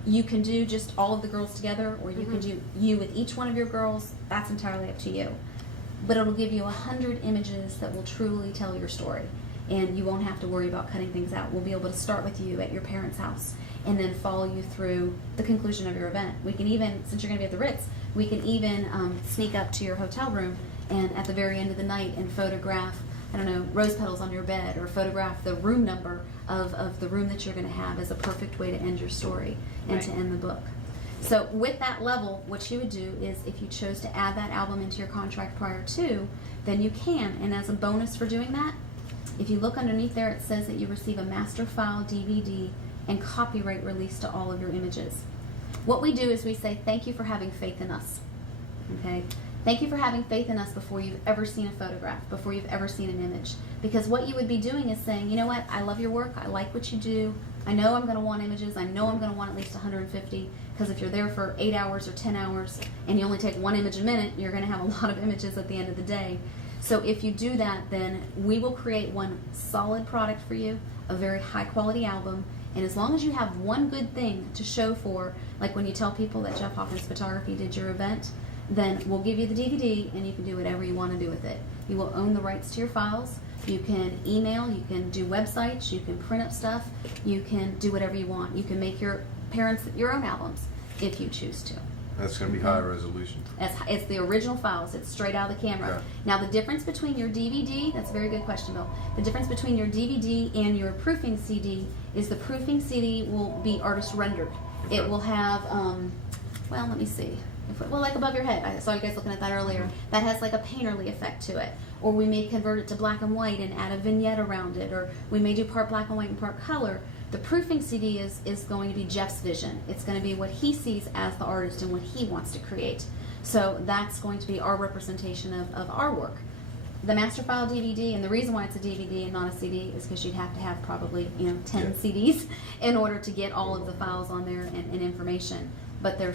You can do just all of the girls together, or you can do you with each one of your girls. That's entirely up to you. But it'll give you 100 images that will truly tell your story. And you won't have to worry about cutting things out. We'll be able to start with you at your parents' house and then follow you through the conclusion of your event. We can even, since you're going to be at the Ritz, we can even sneak up to your hotel room and at the very end of the night and photograph, I don't know, rose petals on your bed, or photograph the room number of the room that you're going to have as a perfect way to end your story and to end the book. So with that level, what you would do is if you chose to add that album into your contract prior to, then you can. And as a bonus for doing that, if you look underneath there, it says that you receive a master file DVD and copyright release to all of your images. What we do is we say, thank you for having faith in us. Okay? Thank you for having faith in us before you've ever seen a photograph, before you've ever seen an image. Because what you would be doing is saying, you know what, I love your work, I like what you do, I know I'm going to want images, I know I'm going to want at least 150, because if you're there for 8 hours or 10 hours and you only take one image a minute, you're going to have a lot of images at the end of the day. So if you do that, then we will create one solid product for you, a very high quality album, and as long as you have one good thing to show for, like when you tell people that Jeff Hawkins Photography did your event, then we'll give you the DVD and you can do whatever you want to do with it. You will own the rights to your files. You can email, you can do websites, you can print up stuff, you can do whatever you want. You can make your parents your own albums if you choose to. That's going to be high resolution. It's the original files. It's straight out of the camera. Yeah. Now the difference between your DVD, that's a very good question, Bill. The difference between your DVD and your proofing CD is the proofing CD will be artist rendered. Okay. It will have, well, let me see. Well, like above your head. I saw you guys looking at that earlier. That has like a painterly effect to it. Or we may convert it to black and white and add a vignette around it. Or we may do part black and white and part color. The proofing CD is going to be Jeff's vision. It's going to be what he sees as the artist and what he wants to create. So that's going to be our representation of our work. The master file DVD, and the reason why it's a DVD and not a CD is because you'd have to have probably 10 CDs in order to get all of the files on there and information. But they're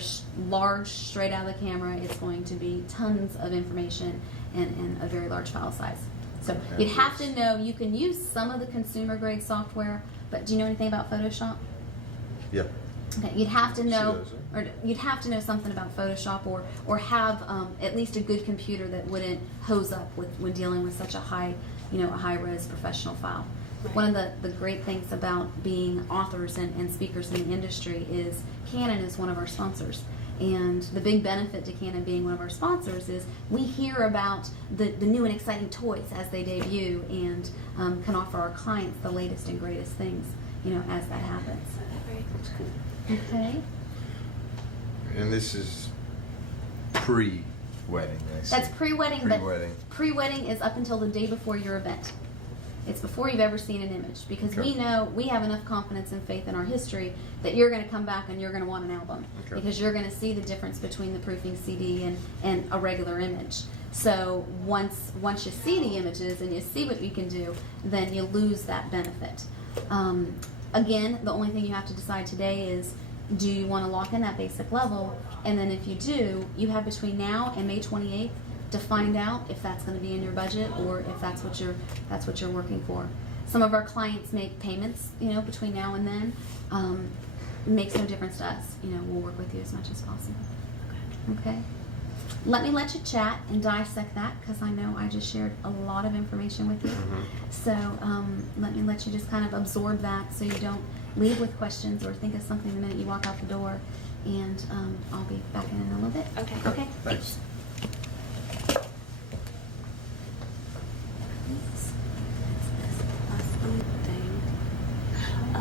large, straight out of the camera. It's going to be tons of information and a very large file size. So you'd have to know, you can use some of the consumer grade software, but do you know anything about Photoshop? Yeah. Okay, you'd have to know, She or you'd have to know something about Photoshop, or have at least a good computer that wouldn't hose up when dealing with such a high, a high-res professional file. Right. One of the great things about being authors and speakers in the industry is Canon is one of our sponsors. And the big benefit to Canon being one of our sponsors is we hear about the new and exciting toys as they debut, and can offer our clients the latest and greatest things, as that happens. Right. That's cool. Okay? And this is pre-wedding, I see. That's pre-wedding, Pre-wedding. but pre-wedding is up until the day before your event. It's before you've ever seen an image, because Okay. we know, we have enough confidence and faith in our history that you're going to come back and you're going to want an album, Okay. because you're going to see the difference between the proofing CD and a regular image. So once you see the images and you see what we can do, then you lose that benefit. Again, the only thing you have to decide today is, do you want to lock in that basic level? And then if you do, you have between now and May 28th to find out if that's going to be in your budget, or if that's what you're working for. Some of our clients make payments, between now and then. It makes no difference to us. We'll work with you as much as possible. Okay. Let me let you chat and dissect that, because I know I just shared a lot of information with you. So let me let you just kind of absorb that, so you don't leave with questions or think of something the minute you walk out the door. And I'll be back in a little bit. Okay. Okay. Thanks.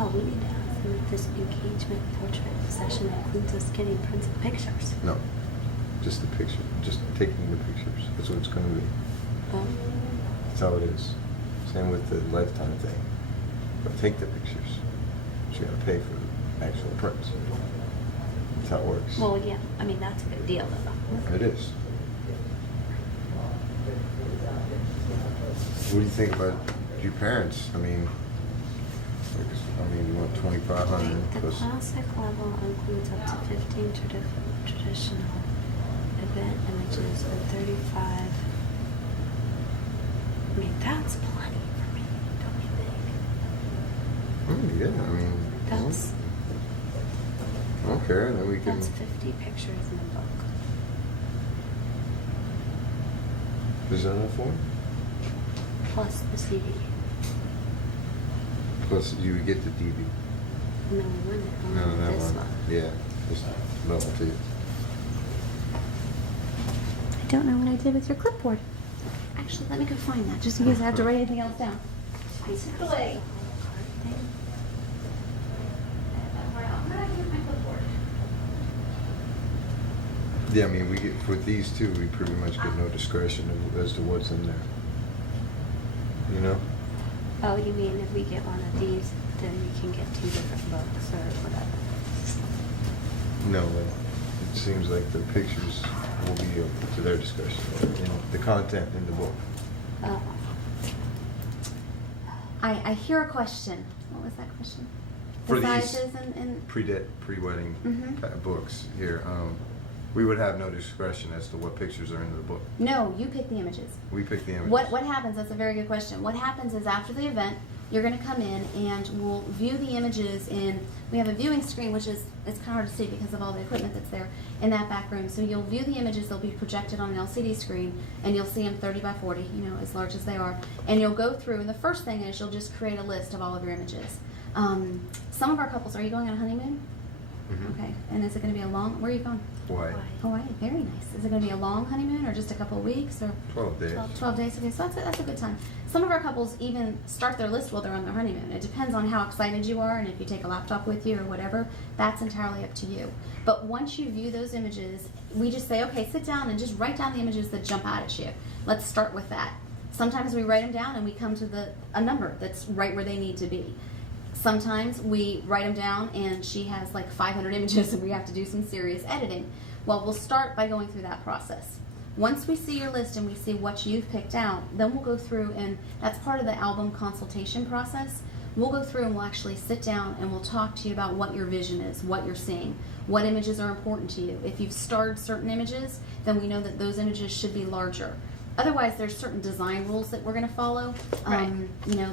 Oh, we need to ask them if this engagement portrait session includes us getting prints of pictures. No, just the picture. Just taking the pictures. That's what it's going to be. Oh, That's how it is. Same with the lifetime thing. But take the pictures. So you got to pay for the actual prints. That's how it works. well, yeah. I mean, that's a good deal, though. It is. What do you think about your parents? I mean, you want 2,500 The plus. classic level includes up to 15 traditional event images and 35 I mean, that's plenty for me, don't you think? Yeah, I mean, That's I don't care. Then we can. that's 50 pictures in a book. Is that enough for him? Plus the CD. Plus, you would get the DV. No, we wouldn't. Only No, that this one. one. Yeah, this level 2. I don't know what I did with your clipboard. Actually, let me go find that, just in case I have to write anything else down. Play. Yeah, I mean, we get with these two, we pretty much get no discretion as to what's in there. You know? Oh, you mean if we get one of these, then we can get 2 different books or whatever? No, it seems like the pictures will be up to their discretion. The content in the book. Oh. I hear a question. What was that question? For The these sizes and pre-wedding Mhm. books here, we would have no discretion as to what pictures are in the book. no, you pick the images. We pick the images. What happens? That's a very good question. What happens is after the event, you're going to come in and we'll view the images in. We have a viewing screen, which is it's kind of hard to see because of all the equipment that's there in that back room. So you'll view the images. They'll be projected on an LCD screen, and you'll see them 30 by 40, as large as they are. And you'll go through, and the first thing is you'll just create a list of all of your images. Some of our couples, are you going on a honeymoon? Mhm. Okay. And is it going to be a long? Where are you going? Why? Hawaii. Very nice. Is it going to be a long honeymoon or just a couple of weeks or? 12 days. 12 days. Okay, so that's a good time. Some of our couples even start their list while they're on their honeymoon. It depends on how excited you are and if you take a laptop with you or whatever. That's entirely up to you. But once you view those images, we just say, okay, sit down and just write down the images that jump out at you. Let's start with that. Sometimes we write them down and we come to a number that's right where they need to be. Sometimes we write them down and she has like 500 images and we have to do some serious editing. Well, we'll start by going through that process. Once we see your list and we see what you've picked out, then we'll go through, and that's part of the album consultation process. We'll go through and we'll actually sit down and we'll talk to you about what your vision is, what you're seeing, what images are important to you. If you've starred certain images, then we know that those images should be larger. Otherwise, there's certain design rules that we're going to follow. Right.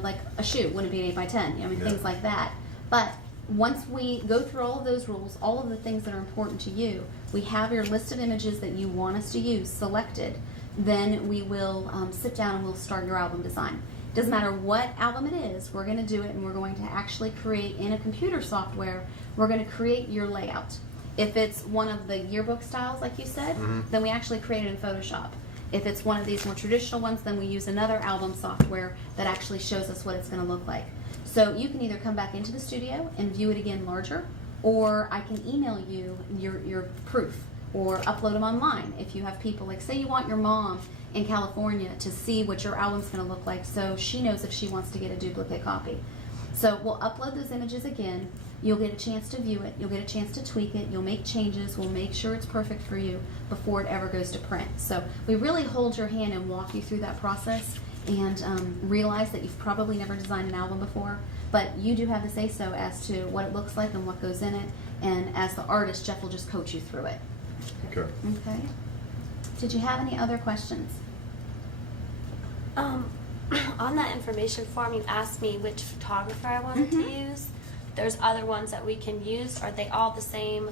Like a shoe wouldn't be an 8 by 10. Things like that. But once we go through all of those rules, all of the things that are important to you, we have your list of images that you want us to use selected. Then we will sit down and we'll start your album design. Doesn't matter what album it is, we're going to do it, and we're going to actually create in a computer software. We're going to create your layout. If it's one of the yearbook styles, like you said, then we actually create it in Photoshop. If it's one of these more traditional ones, then we use another album software that actually shows us what it's going to look like. So you can either come back into the studio and view it again larger, or I can email you your proof or upload them online. If you have people, like say you want your mom in California to see what your album's going to look like so she knows if she wants to get a duplicate copy. So we'll upload those images again. You'll get a chance to view it. You'll get a chance to tweak it. You'll make changes. We'll make sure it's perfect for you before it ever goes to print. So we really hold your hand and walk you through that process, and realize that you've probably never designed an album before, but you do have the say-so as to what it looks like and what goes in it. And as the artist, Jeff will just coach you through it. Okay. Okay. Did you have any other questions? On that information form, you asked me which photographer I wanted to use. There's other ones that we can use. Are they all the same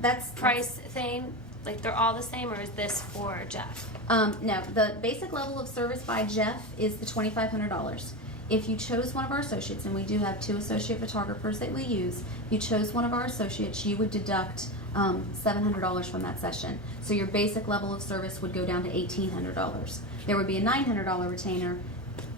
That's price thing? Like they're all the same, or is this for Jeff? No, the basic level of service by Jeff is the $2,500. If you chose one of our associates, and we do have 2 associate photographers that we use, if you chose one of our associates, you would deduct $700 from that session. So your basic level of service would go down to $1,800. There would be a $900 retainer.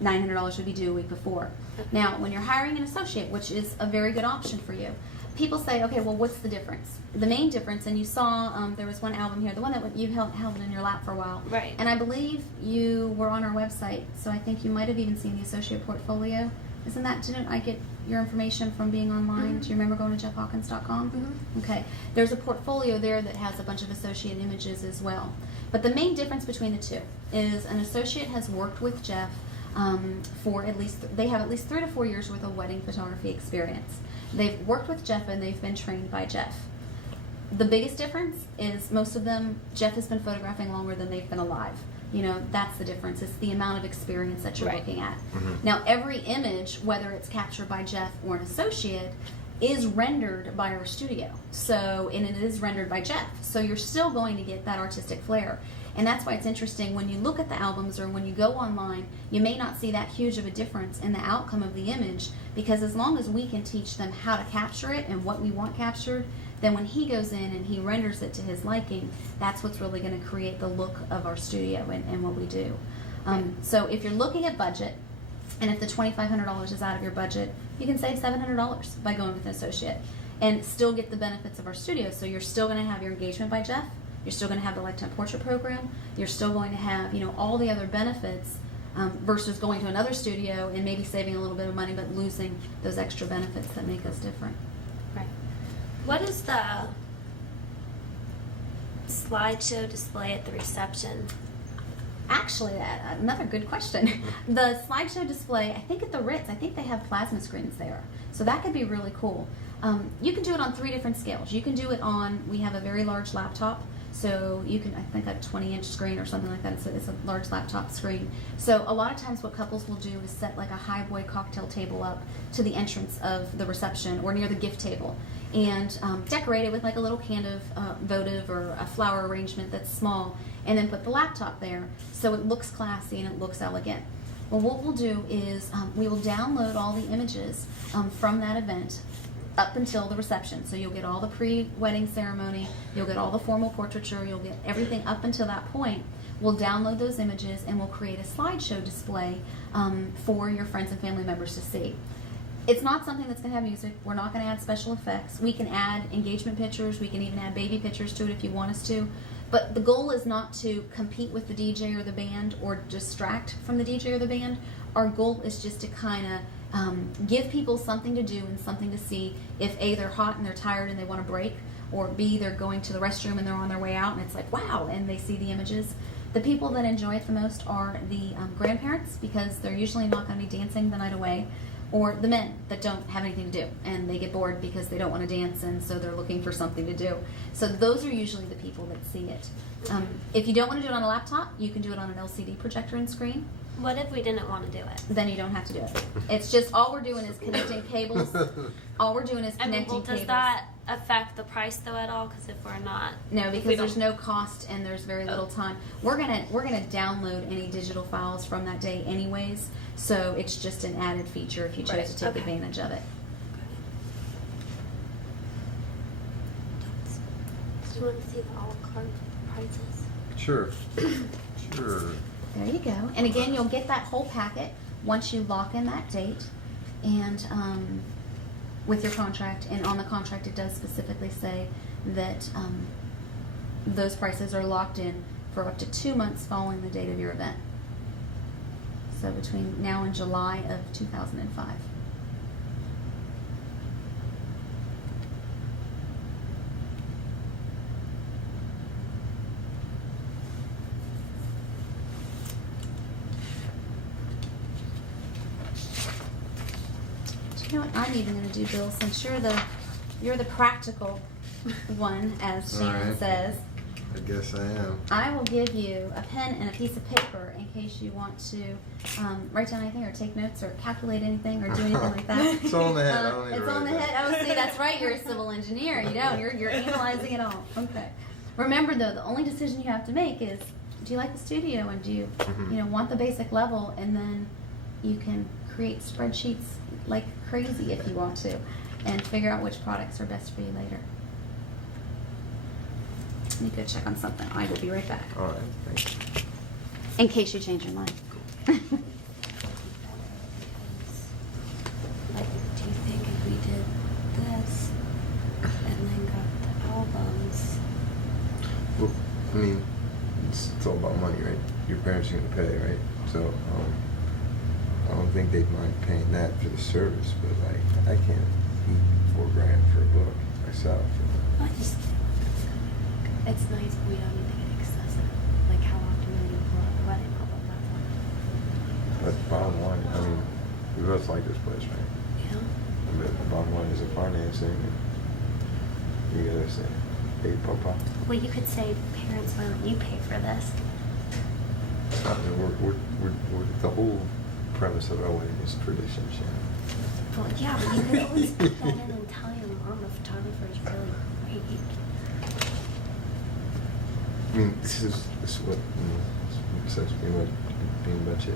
$900 would be due a week before. Now, when you're hiring an associate, which is a very good option for you, people say, okay, well, what's the difference? The main difference, and you saw there was one album here, the one that you held in your lap for a while. Right. And I believe you were on our website, so I think you might have even seen the associate portfolio. Didn't I get your information from being online? Do you remember going to jeffhawkins.com? Okay. There's a portfolio there that has a bunch of associate images as well. But the main difference between the two is an associate has worked with Jeff for they have at least 3 to 4 years worth of wedding photography experience. They've worked with Jeff and they've been trained by Jeff. The biggest difference is most of them, Jeff has been photographing longer than they've been alive. You know, that's the difference. It's the amount of experience that you're Right. looking at. Mhm. Now, every image, whether it's captured by Jeff or an associate, is rendered by our studio. So, and it is rendered by Jeff. So you're still going to get that artistic flair. And that's why it's interesting when you look at the albums or when you go online, you may not see that huge of a difference in the outcome of the image, because as long as we can teach them how to capture it and what we want captured, then when he goes in and he renders it to his liking, that's what's really going to create the look of our studio and what we do. So if you're looking at budget, and if the $2,500 is out of your budget, you can save $700 by going with an associate and still get the benefits of our studio. So you're still going to have your engagement by Jeff. You're still going to have the lifetime portrait program. You're still going to have, you know, all the other benefits versus going to another studio and maybe saving a little bit of money but losing those extra benefits that make us different. Right. What is the slideshow display at the reception? Actually, another good question. The slideshow display, I think at the Ritz, I think they have plasma screens there. So that could be really cool. You can do it on 3 different scales. You can do it on, we have a very large laptop. So you can, I think, a 20-inch screen or something like that. It's a large laptop screen. So a lot of times what couples will do is set like a highboy cocktail table up to the entrance of the reception or near the gift table and decorate it with like a little can of votive or a flower arrangement that's small, and then put the laptop there so it looks classy and it looks elegant. Well, what we'll do is we will download all the images from that event up until the reception. So you'll get all the pre-wedding ceremony, you'll get all the formal portraiture, you'll get everything up until that point. We'll download those images and we'll create a slideshow display for your friends and family members to see. It's not something that's going to have music. We're not going to add special effects. We can add engagement pictures. We can even add baby pictures to it if you want us to. But the goal is not to compete with the DJ or the band or distract from the DJ or the band. Our goal is just to kind of give people something to do and something to see if A, they're hot and they're tired and they want to break, or B, they're going to the restroom and they're on their way out and it's like, wow, and they see the images. The people that enjoy it the most are the grandparents, because they're usually not going to be dancing the night away, or the men that don't have anything to do and they get bored because they don't want to dance and so they're looking for something to do. So those are usually the people that see it. If you don't want to do it on a laptop, you can do it on an LCD projector and screen. What if we didn't want to do it? Then you don't have to do it. It's just all we're doing is connecting cables. All we're doing is connecting well, does cables. that affect the price though at all? Because if we're not, No, if we because there's don't- no cost and there's very little time. We're gonna download any digital files from that day anyways, so it's just an added feature if you chose Right, to take okay. advantage of it. Do you want to see the a la carte prices? Sure. Sure. There you go. And again, you'll get that whole packet once you lock in that date and with your contract. And on the contract, it does specifically say that those prices are locked in for up to 2 months following the date of your event. So between now and July of 2005. You know what I'm even going to do, Bill, since you're the practical one, as Shannon Alright. says. I guess I am. I will give you a pen and a piece of paper in case you want to write down anything or take notes or calculate anything or do anything like that. It's on the head. I don't need to It's on the write head. that. Oh, see, that's right. You're a civil engineer. You know, you're analyzing it all. Okay. Remember, though, the only decision you have to make is, do you like the studio and do you, Mhm. want the basic level, and then you can create spreadsheets like crazy if you want to, and figure out which products are best for you later. Let me go check on something. I will be right back. All right. Thanks. In case you change your mind. Like, do you think if we did this and then got the albums? Well, I mean, it's all about money, right? Your parents are going to pay, right? So, I don't think they'd mind paying that for the service, but like, I can't eat $4,000 for a book myself. I just, it's nice, but we don't need to get excessive. Like, how often will you pull out the wedding album? That's But bottom line, I mean, we both like this place, right? all. But the bottom line is the financing, and you gotta say, hey, Papa. Well, you could say, parents, why don't you pay for this? It's not, the whole premise of our wedding is tradition, Shannon. Well, yeah, but you could always put that in and tell your mom the photographer is really great. I mean, this is what, besides being budget.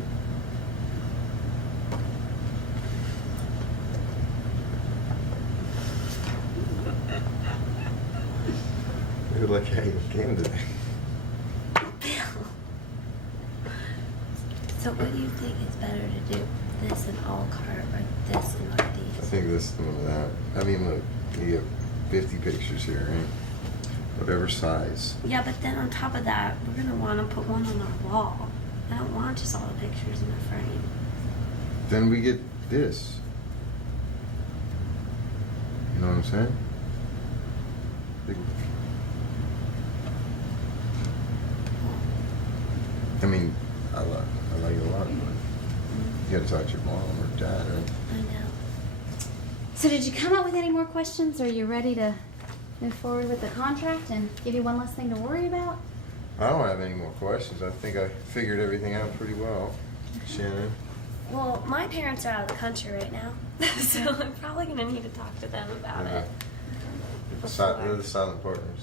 You're lucky I even came today. Bill. So what do you think is better to do? This and a la carte or this and one of I these? think this and one of that. I mean, look, you have 50 pictures here, right? Whatever size. Yeah, but then on top of that, we're going to want to put one on our wall. I don't want just all the pictures in a frame. Then we get this. You know what I'm saying? Big- I mean, I like it a lot, but you gotta talk to your mom or dad, right? I know. So did you come up with any more questions? Are you ready to move forward with the contract and give you one less thing to worry about? I don't have any more questions. I think I figured everything out pretty well, Shannon. Well, my parents are out of the country right now, so I'm probably going to need to talk to them about it. They're the silent partners,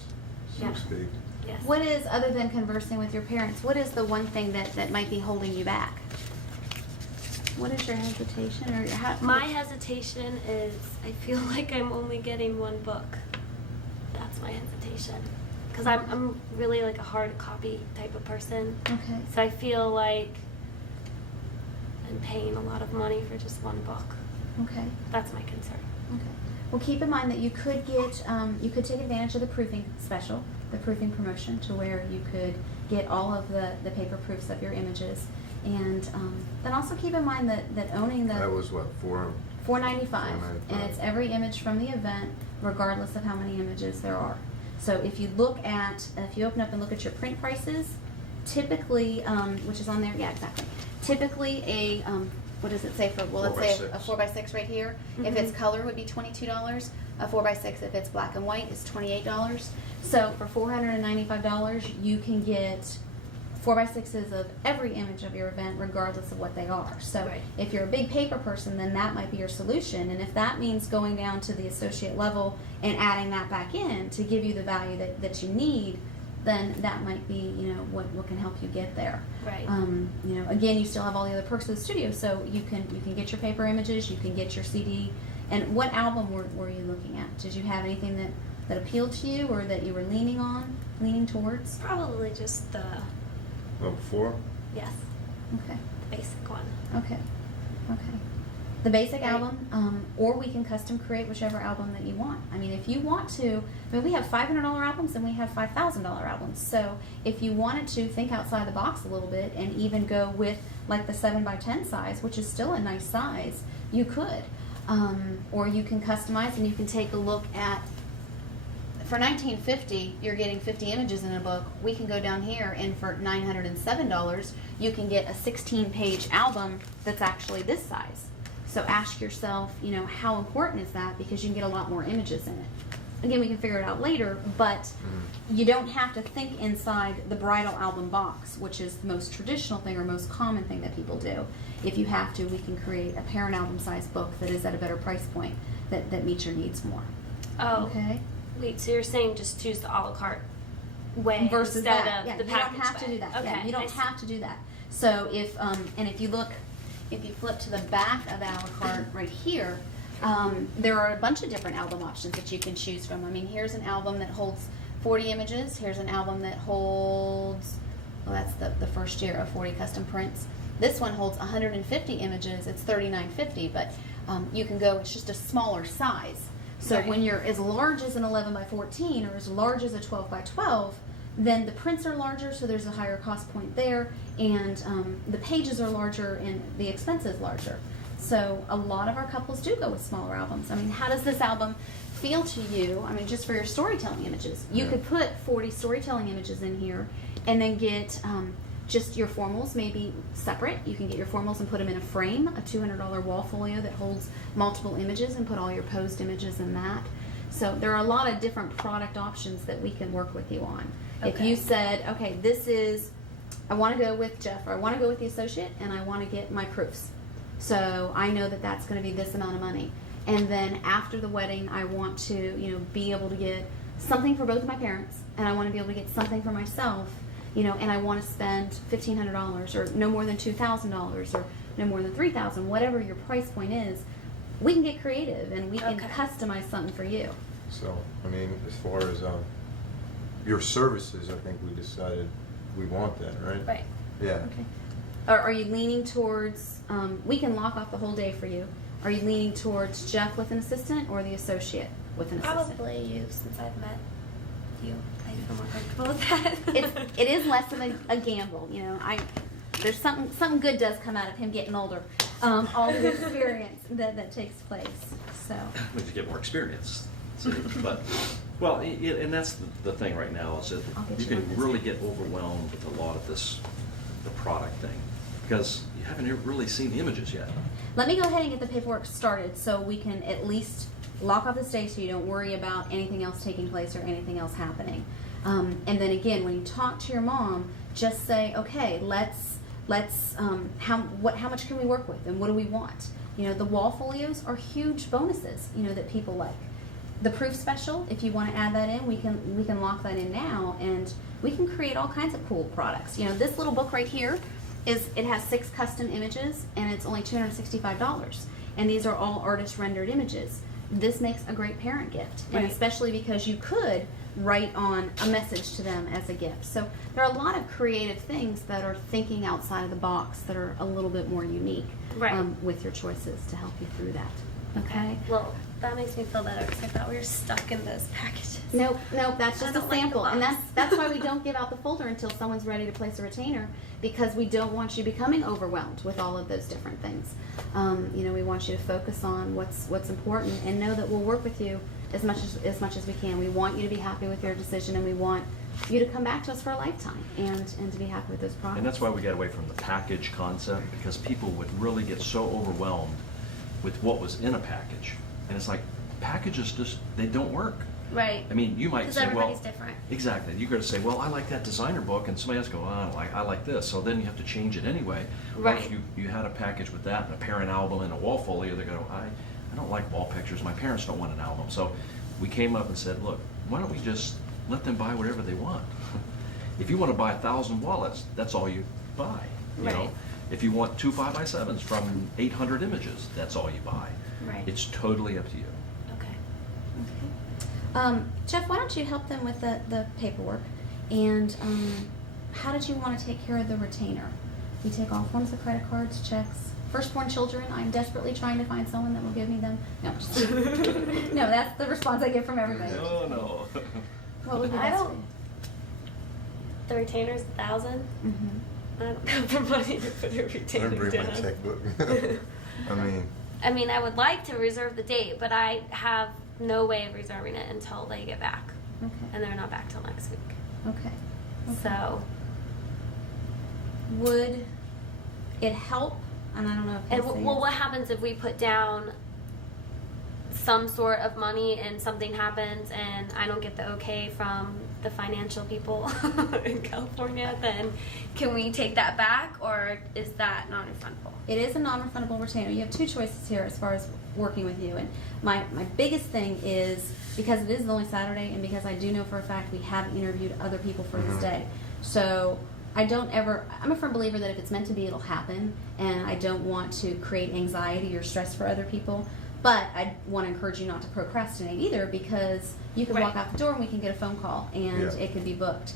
so Yeah. to speak. Yes. What is, other than conversing with your parents, what is the one thing that might be holding you back? What is your hesitation or how? My hesitation is I feel like I'm only getting one book. That's my hesitation. Because I'm really like a hard copy type of person. Okay. So I feel like I'm paying a lot of money for just one book. Okay. That's my concern. Okay. Well, keep in mind that you could get, you could take advantage of the proofing special, the proofing promotion, to where you could get all of the paper proofs of your images. And then also keep in mind that owning the That was what, $4.95, $4.95. and it's every image from the event, regardless of how many images there are. So if you open up and look at your print prices, typically, which is on there, yeah, exactly. Typically a, what does it say for, well, let's say a 4x6 right here. If it's color, would be $22. A 4x6, if it's black and white, is $28. So for $495, you can get 4x6s of every image of your event, regardless of what they are. So Right. if you're a big paper person, then that might be your solution. And if that means going down to the associate level and adding that back in to give you the value that you need, then that might be, what can help you get there. Right. Again, you still have all the other perks of the studio, so you can get your paper images, you can get your CD. And what album were you looking at? Did you have anything that appealed to you or that you were leaning towards? Probably just the, Well, before? yes, Okay. basic one. Okay. The basic Right. album, or we can custom create whichever album that you want. I mean, if you want to, we have $500 albums and we have $5,000 albums. So if you wanted to think outside the box a little bit and even go with like the 7x10 size, which is still a nice size, you could. Or you can customize and you can take a look at, for $19.50, you're getting 50 images in a book. We can go down here and for $907, you can get a 16-page album that's actually this size. So ask yourself, how important is that? Because you can get a lot more images in it. Again, we can figure it out later, but you don't have to think inside the bridal album box, which is the most traditional thing or most common thing that people do. If you have to, we can create a parent album size book that is at a better price point that meets your needs more. Oh. Okay? Wait, so you're saying just choose the a la carte way Versus instead that. of Yeah, the you don't package have to way. do that. Okay, Yeah, you I don't see. have to do that. So if you flip to the back of the a la carte right here, there are a bunch of different album options that you can choose from. I mean, here's an album that holds 40 images. Here's an album that holds, well, that's the first year of 40 custom prints. This one holds 150 images. It's $39.50, but you can go, it's just a smaller size. So Right. when you're as large as an 11x14 or as large as a 12x12, then the prints are larger, so there's a higher cost point there, and the pages are larger and the expense is larger. So a lot of our couples do go with smaller albums. I mean, how does this album feel to you? I mean, just for your storytelling images. You Yeah. could put 40 storytelling images in here and then get just your formals maybe separate. You can get your formals and put them in a frame, a $200 wall folio that holds multiple images, and put all your posed images in that. So there are a lot of different product options that we can work with you on. If Okay. you said, okay, this is I want to go with Jeff, or I want to go with the associate, and I want to get my proofs. So I know that that's going to be this amount of money. And then after the wedding, I want to, be able to get something for both of my parents, and I want to be able to get something for myself, and I want to spend $1,500 or no more than $2,000 or no more than $3,000, whatever your price point is. We can get creative and we can customize something for you. So, I mean, as far as your services, I think we decided we want that, right? Right. Yeah. Okay. Are you leaning towards, we can lock off the whole day for you. Are you leaning towards Jeff with an assistant or the associate with an assistant? Probably you, since I've met you. I feel more comfortable with that. It is less of a gamble, there's something good does come out of him getting older. All the experience that takes place. So We just get more experience. So, but, and that's the thing right now is that you can really get overwhelmed with a lot of the product thing, because you haven't really seen the images yet. let me go ahead and get the paperwork started so we can at least lock off this day so you don't worry about anything else taking place or anything else happening. And then again, when you talk to your mom, just say, okay, how much can we work with and what do we want? The wall folios are huge bonuses, that people like. The proof special, if you want to add that in, we can lock that in now, and we can create all kinds of cool products. This little book right here it has 6 custom images, and it's only $265. And these are all artist rendered images. This makes a great parent gift, and especially because you could write on a message to them as a gift. So there are a lot of creative things that are thinking outside of the box that are a little bit more unique with your choices to help you through that. Okay. Well, that makes me feel better because I thought we were stuck in those packages. Nope, that's just a don't like sample, the and box. that's why we don't give out the folder until someone's ready to place a retainer, because we don't want you becoming overwhelmed with all of those different things. We want you to focus on what's important, and know that we'll work with you as much as we can. We want you to be happy with your decision, and we want you to come back to us for a lifetime and to be happy with those products. And that's why we got away from the package concept, because people would really get so overwhelmed with what was in a package. And it's like, packages they don't work. Right. I mean, you might Because say, everybody's different. Exactly. You're going to say, well, I like that designer book, and somebody else go, oh, I like this. So then you have to change it anyway. Right. Or if you had a package with that and a parent album and a wall folio, they're going, I don't like wall pictures. My parents don't want an album. So we came up and said, look, why don't we just let them buy whatever they want? If you want to buy 1,000 wallets, that's all you buy. You know? If you want 2 5x7s from 800 images, that's all you buy. Right. It's totally up to you. Okay. Jeff, why don't you help them with the paperwork? And how did you want to take care of the retainer? We take all forms of credit cards, checks. Firstborn children, I'm desperately trying to find someone that will give me them. No, just no, that's the response I get from everybody. No. What would be I best don't- for you? The retainer's 1,000. I don't have the money to put a I retainer bring down. my checkbook. I mean, I would like to reserve the date, but I have no way of reserving it until they get back, Okay. and they're not back till next week. Okay. So, Would it help? And I don't know if and you'll say well, yes. what happens if we put down some sort of money and something happens and I don't get the okay from the financial people in California? Then can we take that back, or is that non-refundable? It is a non-refundable retainer. You have 2 choices here as far as working with you. And my biggest thing is, because it is the only Saturday, and because I do know for a fact we have interviewed other people for this day. So I'm a firm believer that if it's meant to be, it'll happen. And I don't want to create anxiety or stress for other people. But I want to encourage you not to procrastinate either, because you could walk out the door and we can get a phone call and it could be booked.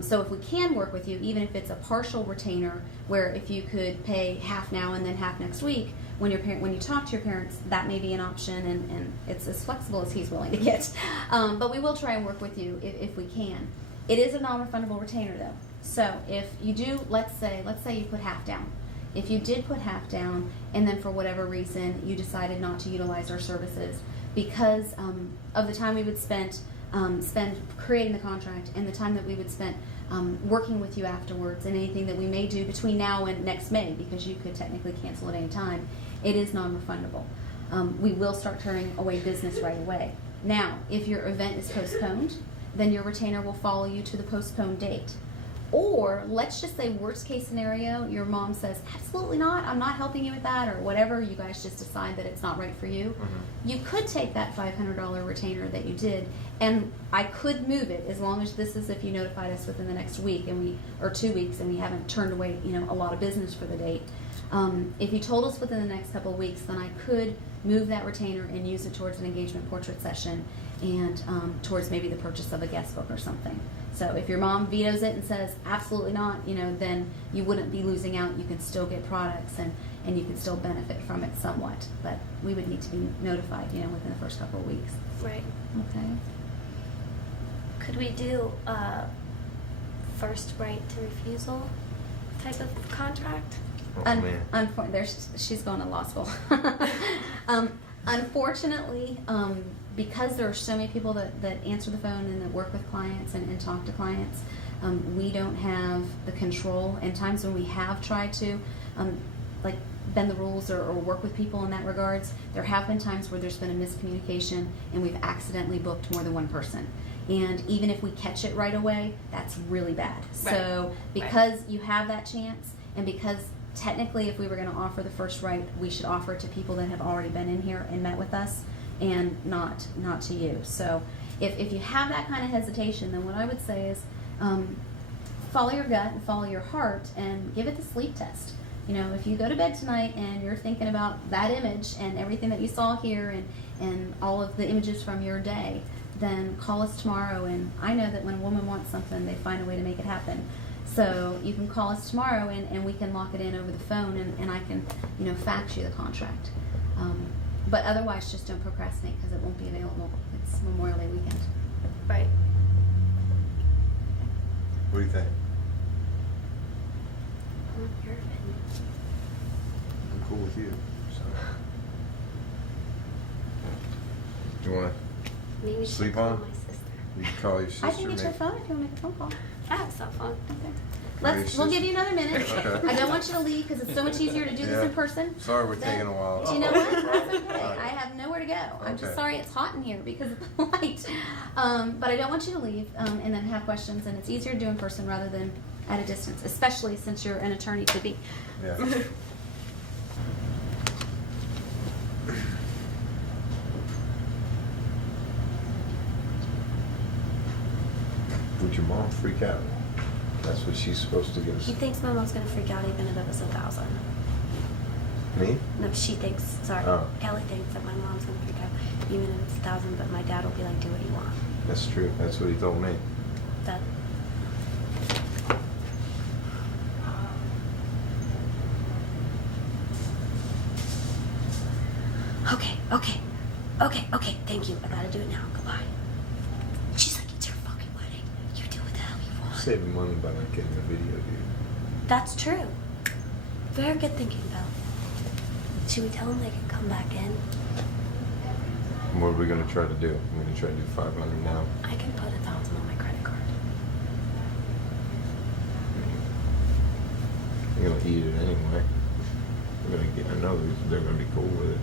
So if we can work with you, even if it's a partial retainer, where if you could pay half now and then half next week, when you talk to your parents, that may be an option, and it's as flexible as he's willing to get. But we will try and work with you if we can. It is a non-refundable retainer though. So if you do, let's say you put half down. If you did put half down, and then for whatever reason you decided not to utilize our services because of the time we would spend creating the contract and the time that we would spend working with you afterwards, and anything that we may do between now and next May, because you could technically cancel at any time, it is non-refundable. We will start turning away business right away. Now, if your event is postponed, then your retainer will follow you to the postponed date. Or let's just say worst case scenario, your mom says, absolutely not, I'm not helping you with that, or whatever, you guys just decide that it's not right for you. You could take that $500 retainer that you did, and I could move it as long as this is if you notified us within the next week or 2 weeks and we haven't turned away a lot of business for the date. If you told us within the next couple of weeks, then I could move that retainer and use it towards an engagement portrait session and towards maybe the purchase of a guest book or something. So if your mom vetoes it and says absolutely not, then you wouldn't be losing out. You can still get products and you can still benefit from it somewhat. But we would need to be notified, within the first couple of weeks. Right. Okay. Could we do a first right to refusal type of contract? Oh, man. She's going to law school. Unfortunately, because there are so many people that answer the phone and that work with clients and talk to clients, we don't have the control. And times when we have tried to, bend the rules or work with people in that regards, there have been times where there's been a miscommunication and we've accidentally booked more than one person. And even if we catch it right away, that's really bad. Right. So because you have that chance, and because technically if we were going to offer the first right, we should offer it to people that have already been in here and met with us, and not to you. So if you have that kind of hesitation, then what I would say is follow your gut and follow your heart and give it the sleep test. If you go to bed tonight and you're thinking about that image and everything that you saw here and all of the images from your day, then call us tomorrow. And I know that when a woman wants something, they find a way to make it happen. So you can call us tomorrow and we can lock it in over the phone and I can, fax you the contract. But otherwise, just don't procrastinate because it won't be available. It's Memorial Day weekend. Right. What do you think? Your opinion. I'm cool with you. So. Do you want Maybe we to should sleep call on? my sister. You can call your sister. I can get your maybe? phone if you want to make a phone call. I have a cell phone. Okay. We'll give you another minute. Okay. I don't want you to leave because it's so much easier to do this Yeah. in person. Sorry, we're Then- taking a while. Do you know what? That's okay. Alright. I have nowhere to go. I'm just Okay. sorry it's hot in here because of the light. But I don't want you to leave and then have questions. And it's easier to do in person rather than at a distance, especially since you're an attorney to be. Yeah. Would your mom freak out? That's what she's supposed to give us. He thinks my mom's gonna freak out even if it was 1,000. Me? No, she thinks. Sorry, Oh. Kelly thinks that my mom's gonna freak out even if it's 1,000. But my dad will be like, "Do what you want." That's true. That's what he told me. That. Okay. Thank you. I gotta do it now. Goodbye. She's like, "It's your fucking wedding. You do what the hell you want." Saving money by not getting a video, dude. That's true. Very good thinking, Bill. Should we tell them they can come back in? What are we gonna try to do? I'm gonna try to do 500 now. I can put 1,000 on my credit card. You're gonna eat it anyway. We're gonna get. I know they're gonna be cool with it.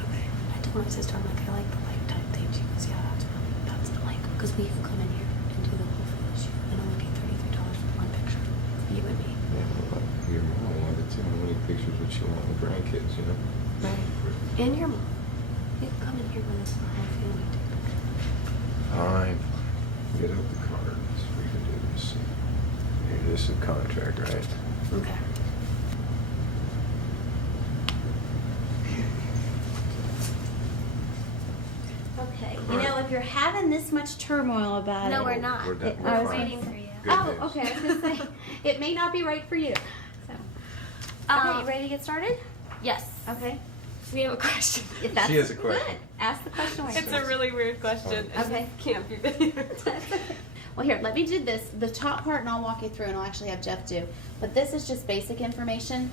Okay. I told my sister, I'm like, I like the light type thing. She goes, yeah, that's the like, because we can come in here and do the whole photo shoot and only pay $33 for one picture. You and me. Yeah, well, like your mom wanted to. How many pictures would she want with grandkids? Right. And your mom. You can come in here with us for our whole family to take pictures. Fine. Get out the card. Let's freaking do this. Here, this is a contract, right? Okay. Okay. If you're having this much turmoil about it. No, we're not. We're done. I We're was fine. waiting for you. Good Oh, news. okay. I was going to say, it may not be right for you. So. Okay, you ready to get started? Yes. Okay. We have a question. If that's She has a question. Good. Ask the question. while It's you're a really weird question. Okay. It Okay. can't be video. That's okay. Well, here, let me do this. The top part, and I'll walk you through, and I'll actually have Jeff do. But this is just basic information.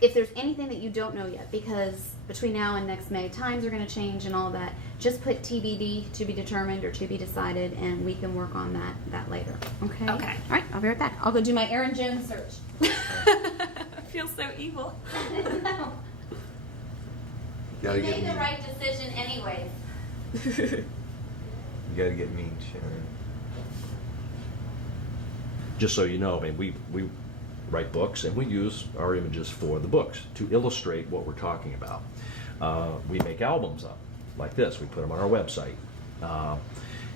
If there's anything that you don't know yet, because between now and next May, times are going to change and all that, just put TBD, to be determined, or to be decided, and we can work on that later. Okay? Okay. All right, I'll be right back. I'll go do my Aaron Jones search. I feel so evil. No. You gotta You get made the mean. right decision anyways. You gotta get mean, Sharon. Just so you know, I mean, we write books and we use our images for the books to illustrate what we're talking about. We make albums up like this. We put them on our website.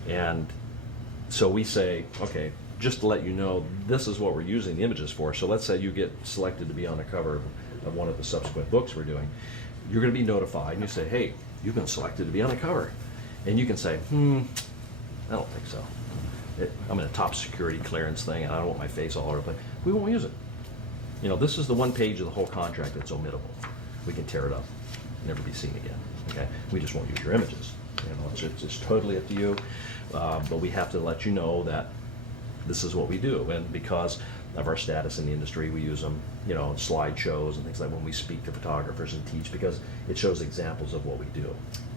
And so we say, okay, just to let you know, this is what we're using the images for. So let's say you get selected to be on the cover of one of the subsequent books we're doing. You're going to be notified and you say, hey, you've been selected to be on the cover. And you can say, I don't think so. I'm in a top security clearance thing and I don't want my face all over the place. We won't use it. You know, this is the one page of the whole contract that's omittable. We can tear it up, never be seen again. Okay, we just won't use your images. You know, it's totally up to you. But we have to let you know that this is what we do, and because of our status in the industry, we use them, you know, in slideshows and things like when we speak to photographers and teach, because it shows examples of what we do.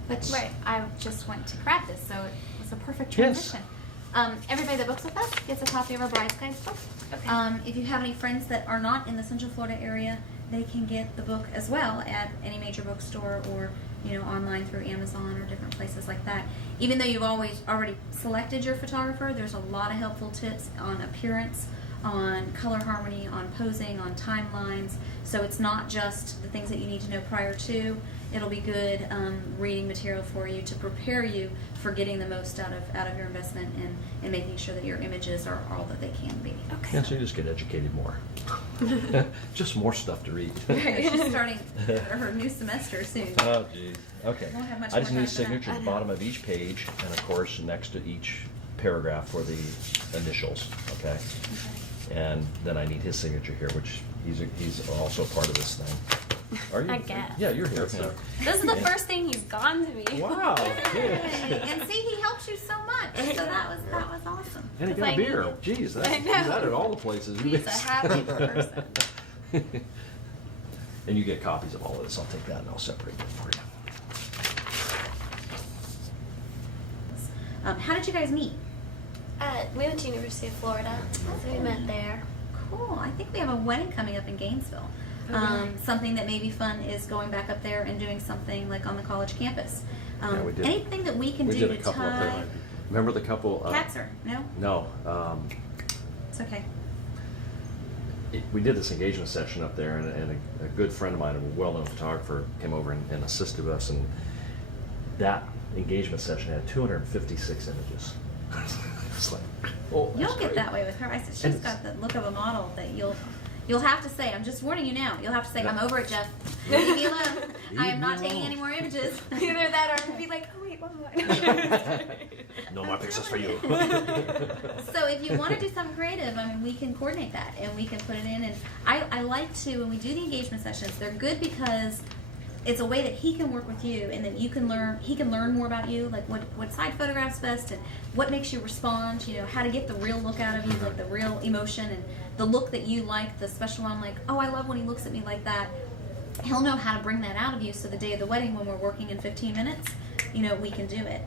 Which I just went to practice, so it was a perfect Yes. transition. Everybody that books with us gets a copy of our Bride's Guides book. Okay. If you have any friends that are not in the Central Florida area, they can get the book as well at any major bookstore or, you know, online through Amazon or different places like that. Even though you've already selected your photographer, there's a lot of helpful tips on appearance, on color harmony, on posing, on timelines. So it's not just the things that you need to know prior to. It'll be good reading material for you to prepare you for getting the most out of your investment and making sure that your images are all that they can be. Okay. Yeah, so you just get educated more. Just more stuff to read. She's starting her new semester soon. Oh, geez. Okay. Won't have much I just more need a time for that. signature at the bottom of each page, and of course, next to each paragraph for the initials, okay? And then I need his signature here, which he's also part of this thing. Are you? I guess. Yeah, you're here. That's This is the first thing he's gone to me. Wow. Good. And see, he helps you so much. So that was awesome. And he It's got a like- beer. Jeez, that's, I he's know. out at all the places. He's a happy person. And you get copies of all of this. I'll take that and I'll separate it for you. How did you guys meet? We went to University of Florida, so we met there. Cool. I think we have a wedding coming up in Gainesville. Oh, really? Something that may be fun is going back up there and doing something like on the college campus. Yeah, we did. Anything that we can We do did a to couple up tie. there. Remember the couple? Katzer, no? No. It's okay. We did this engagement session up there, and a good friend of mine, a well-known photographer, came over and assisted us. And that engagement session had 256 images. It's like, oh, that's You'll get great. that way with her. I said, And she's got the look of a model that you'll have to say, I'm just warning you now, you'll have to say, I'm over it, Jeff. Leave me alone. I am not taking any more images. Either that or be like, oh wait, one more. No more pictures for you. So if you want to do something creative, I mean, we can coordinate that and we can put it in. And I like to, when we do the engagement sessions, they're good because it's a way that he can work with you and that you can learn, he can learn more about you, like what side photographs best and what makes you respond, you know, how to get the real look out of you, like the real emotion and the look that you like, the special one, like, oh, I love when he looks at me like that. He'll know how to bring that out of you so the day of the wedding when we're working in 15 minutes, you know, we can do it.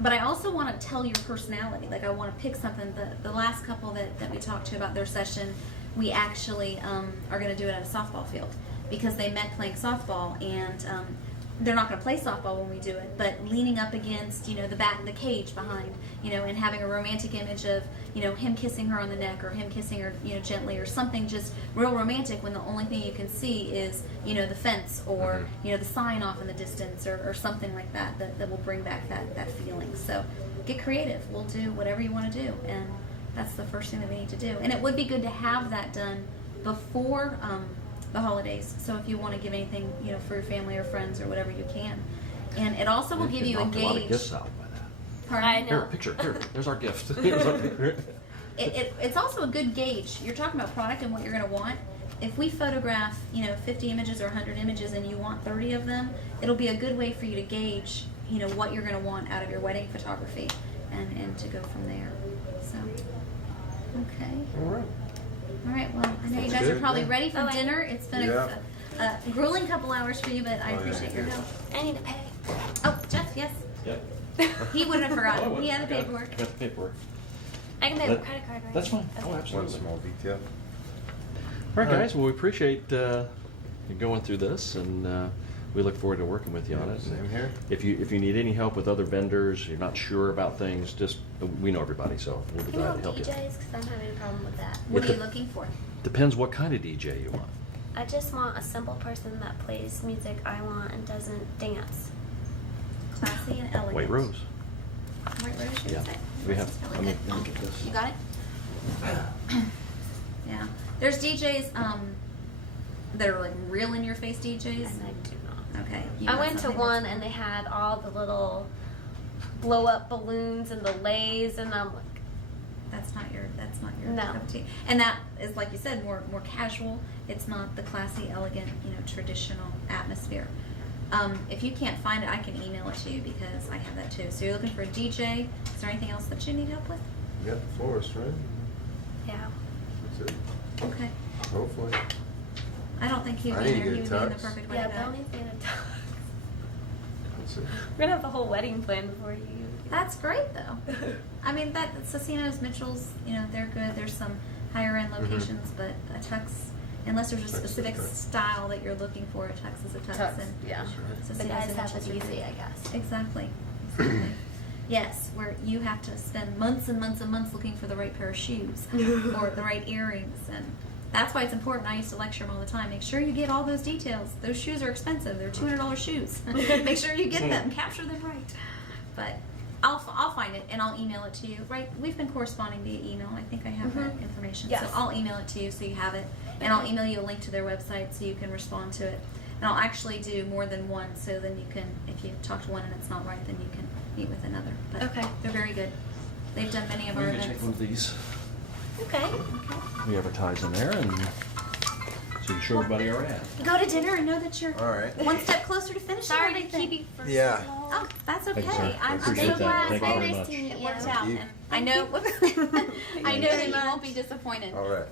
But I also want to tell your personality. Like I want to pick something. The last couple that we talked to about their session, we actually are going to do it at a softball field because they met playing softball and they're not going to play softball when we do it, but leaning up against, you know, the bat and the cage behind, you know, and having a romantic image of, you know, him kissing her on the neck or him kissing her, you know, gently or something just real romantic when the only thing you can see is, you know, the fence or, you know, the sign off in the distance or something like that will bring back that feeling. So get creative. We'll do whatever you want to do. And that's the first thing that we need to do. And it would be good to have that done before the holidays. So if you want to give anything, you know, for your family or friends or whatever you can. And it also will give you knocked a lot of engaged. gifts out by that. Pardon? I Here, know. picture. Here, there's our gift. Here's our picture. It's also a good gauge. You're talking about product and what you're going to want. If we photograph, you know, 50 images or 100 images and you want 30 of them, it'll be a good way for you to gauge, you know, what you're going to want out of your wedding photography and to go from there. So, okay. All right. All right, well, I know you guys Good, are probably yeah. ready for Oh, I- dinner. It's been Yeah. a grueling couple hours for you, but I Oh, yeah, appreciate your yeah. help. I need to pay. Oh, Jeff, yes. Yep. He wouldn't have Oh, I forgotten. would. He had the I got it. paperwork. Got the paperwork. I can pay with That- credit card, right? That's fine. Okay. Oh, One absolutely. small detail. All right, guys. Well, we appreciate you going through this, and We look forward to working with you on it. Same here. If you need any help with other vendors, you're not sure about things, just, we know everybody, so we'll be You know, glad to help you. DJs, because I'm having a problem with that. What If are you the- looking for? Depends what kind of DJ you want. I just want a simple person that plays music I want and doesn't dance. Classy and elegant. White Rose. White Rose, you Yeah. say? We have, That's let really me, good. let me get this. You got it? Yeah. There's DJs that are like real in your face DJs. And I do not. Okay. you I got went to something one that's- and they had all the little blow up balloons and the lays, and I'm like, That's not your No. cup of tea. And that is, like you said, more casual. It's not the classy, elegant, traditional atmosphere. If you can't find it, I can email it to you because I have that too. So you're looking for a DJ. Is there anything else that you need help with? You got the forest, right? yeah. That's it. Okay. Hopefully. I don't think he'd I be need there. to He get would a be in the tux. perfect way Yeah, to go. Bill needs to get a tux. That's it. We're gonna have the whole wedding planned before you. That's great though. I mean, that Cecinos, Mitchell's, they're good. There's some higher end locations, but a tux, unless there's a Tux is specific okay. style that you're looking for, a tux is a tux. Tux, and yeah. That's right. The Cecinos guys and have Mitchell's it are easy, great. I guess. Exactly. Yes, where you have to spend months and months and months looking for the right pair of shoes or the right earrings, and that's why it's important. I used to lecture them all the time. Make sure you get all those details. Those shoes are expensive. They're $200 shoes. Make sure you get them. Capture them right. But I'll find it and I'll email it to you. Right? We've been corresponding via email. I think I have that information. Yes. So I'll email it to you so you have it, and I'll email you a link to their website so you can respond to it. And I'll actually do more than one, so then you can, if you talk to one and it's not right, then you can meet with another. But Okay. they're very good. They've done many of our We're gonna events. take one of these. Okay. We advertise in there, and so you can show everybody our ad. Go to dinner and know that you're All right. one step closer to finishing Sorry to everything. keep you for Yeah. so long. Oh, that's okay. Thank you, sir. I I'm appreciate so that. glad. Thank you very nice much. to meet It you. worked Thank out. you. And I know. I know that you won't be disappointed. All right.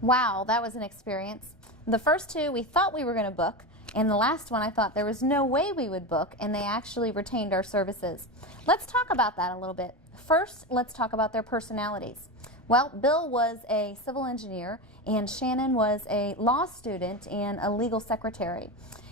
Wow, that was an experience. The first two we thought we were going to book, and the last one I thought there was no way we would book, and they actually retained our services. Let's talk about that a little bit. First, let's talk about their personalities. Well, Bill was a civil engineer, and Shannon was a law student and a legal secretary.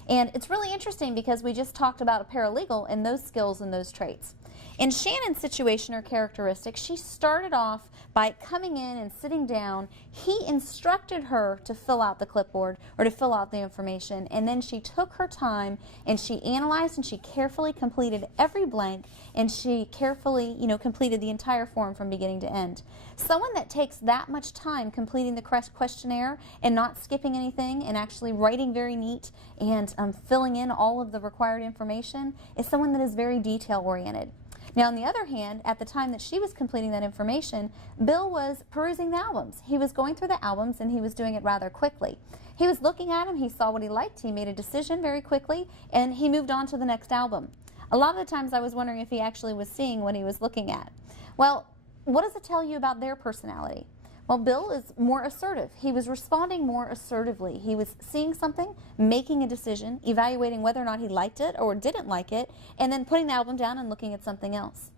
And it's really interesting because we just talked about a paralegal and those skills and those traits. In Shannon's situation or characteristic, she started off by coming in and sitting down. He instructed her to fill out the clipboard or to fill out the information, and then she took her time and she analyzed and she carefully completed every blank, and she carefully, completed the entire form from beginning to end. Someone that takes that much time completing the questionnaire and not skipping anything and actually writing very neat and filling in all of the required information is someone that is very detail oriented. Now, on the other hand, at the time that she was completing that information, Bill was perusing the albums. He was going through the albums, and he was doing it rather quickly. He was looking at them, he saw what he liked, he made a decision very quickly, and he moved on to the next album. A lot of the times I was wondering if he actually was seeing what he was looking at. Well, what does it tell you about their personality? Well, Bill is more assertive. He was responding more assertively. He was seeing something, making a decision, evaluating whether or not he liked it or didn't like it, and then putting the album down and looking at something else.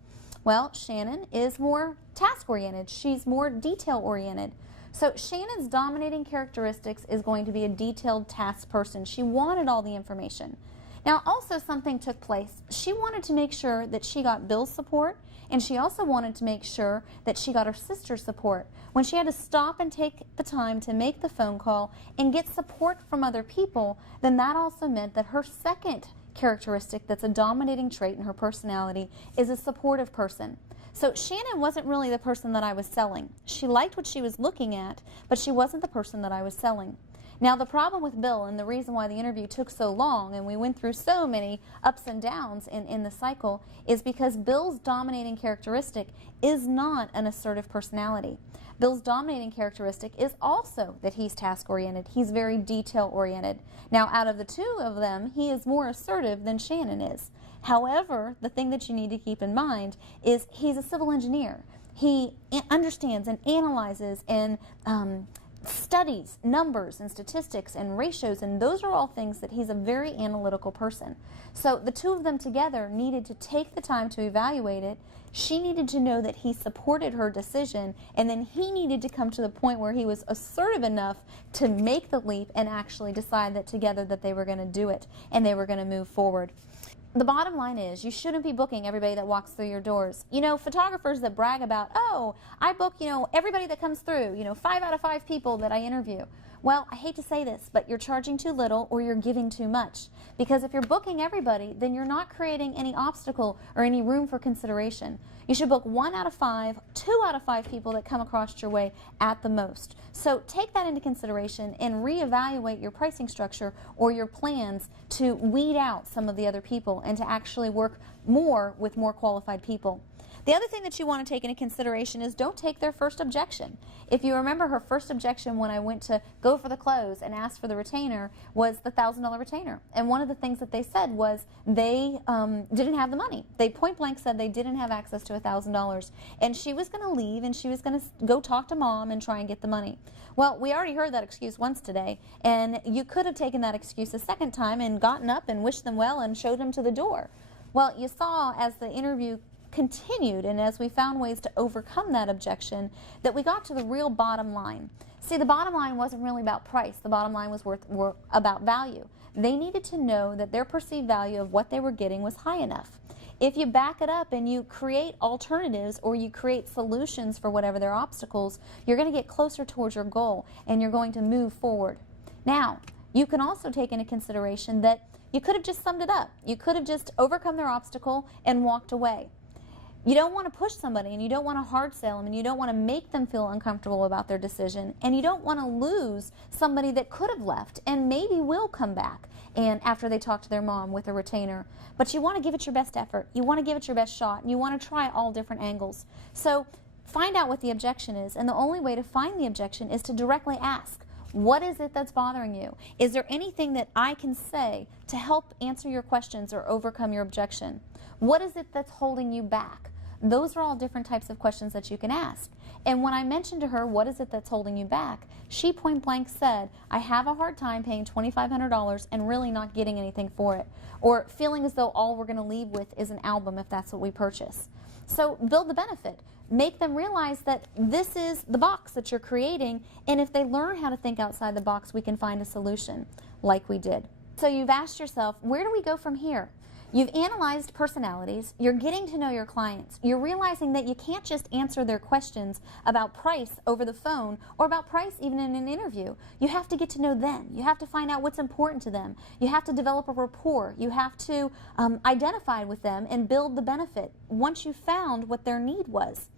Well, Shannon is more task-oriented. She's more detail-oriented. So Shannon's dominating characteristics is going to be a detailed task person. She wanted all the information. Now, also something took place. She wanted to make sure that she got Bill's support, and she also wanted to make sure that she got her sister's support. When she had to stop and take the time to make the phone call and get support from other people, then that also meant that her second characteristic that's a dominating trait in her personality is a supportive person. So Shannon wasn't really the person that I was selling. She liked what she was looking at, but she wasn't the person that I was selling. Now, the problem with Bill, and the reason why the interview took so long and we went through so many ups and downs in the cycle, is because Bill's dominating characteristic is not an assertive personality. Bill's dominating characteristic is also that he's task-oriented. He's very detail-oriented. Now, out of the two of them, he is more assertive than Shannon is. However, the thing that you need to keep in mind is he's a civil engineer. He understands and analyzes and studies, numbers and statistics and ratios, and those are all things that he's a very analytical person. So the two of them together needed to take the time to evaluate it. She needed to know that he supported her decision, and then he needed to come to the point where he was assertive enough to make the leap and actually decide that together that they were going to do it and they were going to move forward. The bottom line is you shouldn't be booking everybody that walks through your doors. You know, photographers that brag about, oh, I book, everybody that comes through, 5 out of 5 people that I interview. Well, I hate to say this, but you're charging too little or you're giving too much. Because if you're booking everybody, then you're not creating any obstacle or any room for consideration. You should book 1 out of 5, 2 out of 5 people that come across your way at the most. So take that into consideration and reevaluate your pricing structure or your plans to weed out some of the other people and to actually work more with more qualified people. The other thing that you want to take into consideration is don't take their first objection. If you remember, her first objection when I went to go for the close and ask for the retainer was the $1,000 retainer. And one of the things that they said was they didn't have the money. They point blank said they didn't have access to $1,000. And she was going to leave and she was going to go talk to mom and try and get the money. Well, we already heard that excuse once today, and you could have taken that excuse a second time and gotten up and wished them well and showed them to the door. Well, you saw as the interview continued and as we found ways to overcome that objection that we got to the real bottom line. See, the bottom line wasn't really about price. The bottom line was about value. They needed to know that their perceived value of what they were getting was high enough. If you back it up and you create alternatives or you create solutions for whatever their obstacles, you're going to get closer towards your goal and you're going to move forward. Now, you can also take into consideration that you could have just summed it up. You could have just overcome their obstacle and walked away. You don't want to push somebody and you don't want to hard sell them and you don't want to make them feel uncomfortable about their decision and you don't want to lose somebody that could have left and maybe will come back and after they talk to their mom with a retainer. But you want to give it your best effort. You want to give it your best shot and you want to try all different angles. So find out what the objection is, and the only way to find the objection is to directly ask, what is it that's bothering you? Is there anything that I can say to help answer your questions or overcome your objection? What is it that's holding you back? Those are all different types of questions that you can ask. And when I mentioned to her, what is it that's holding you back? She point blank said, I have a hard time paying $2,500 and really not getting anything for it. Or feeling as though all we're going to leave with is an album if that's what we purchase. So build the benefit. Make them realize that this is the box that you're creating, and if they learn how to think outside the box, we can find a solution like we did. So you've asked yourself, where do we go from here? You've analyzed personalities, you're getting to know your clients, you're realizing that you can't just answer their questions about price over the phone or about price even in an interview. You have to get to know them. You have to find out what's important to them. You have to develop a rapport. You have to identify with them and build the benefit once you've found what their need was.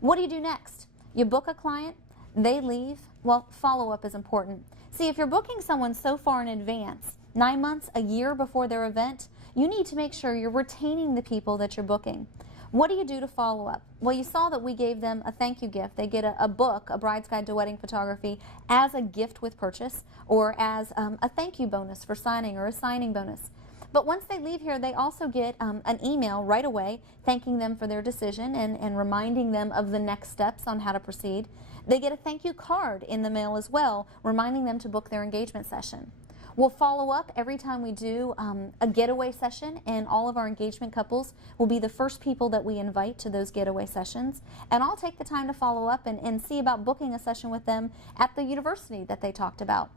What do you do next? You book a client, they leave. Well, follow-up is important. See, if you're booking someone so far in advance, 9 months, a year before their event, you need to make sure you're retaining the people that you're booking. What do you do to follow up? Well, you saw that we gave them a thank you gift. They get a book, A Bride's Guide to Wedding Photography, as a gift with purchase or as a thank you bonus for signing or a signing bonus. But once they leave here, they also get an email right away thanking them for their decision and reminding them of the next steps on how to proceed. They get a thank you card in the mail as well, reminding them to book their engagement session. We'll follow up every time we do a getaway session, and all of our engagement couples will be the first people that we invite to those getaway sessions. And I'll take the time to follow up and see about booking a session with them at the university that they talked about.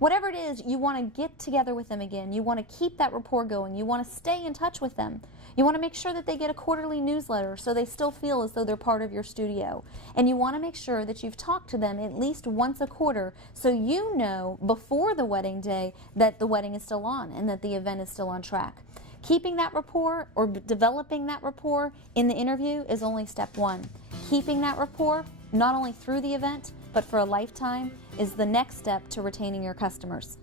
Whatever it is, you want to get together with them again. You want to keep that rapport going. You want to stay in touch with them. You want to make sure that they get a quarterly newsletter so they still feel as though they're part of your studio. And you want to make sure that you've talked to them at least once a quarter so you know before the wedding day that the wedding is still on and that the event is still on track. Keeping that rapport or developing that rapport in the interview is only step one. Keeping that rapport, not only through the event, but for a lifetime, is the next step to retaining your customers.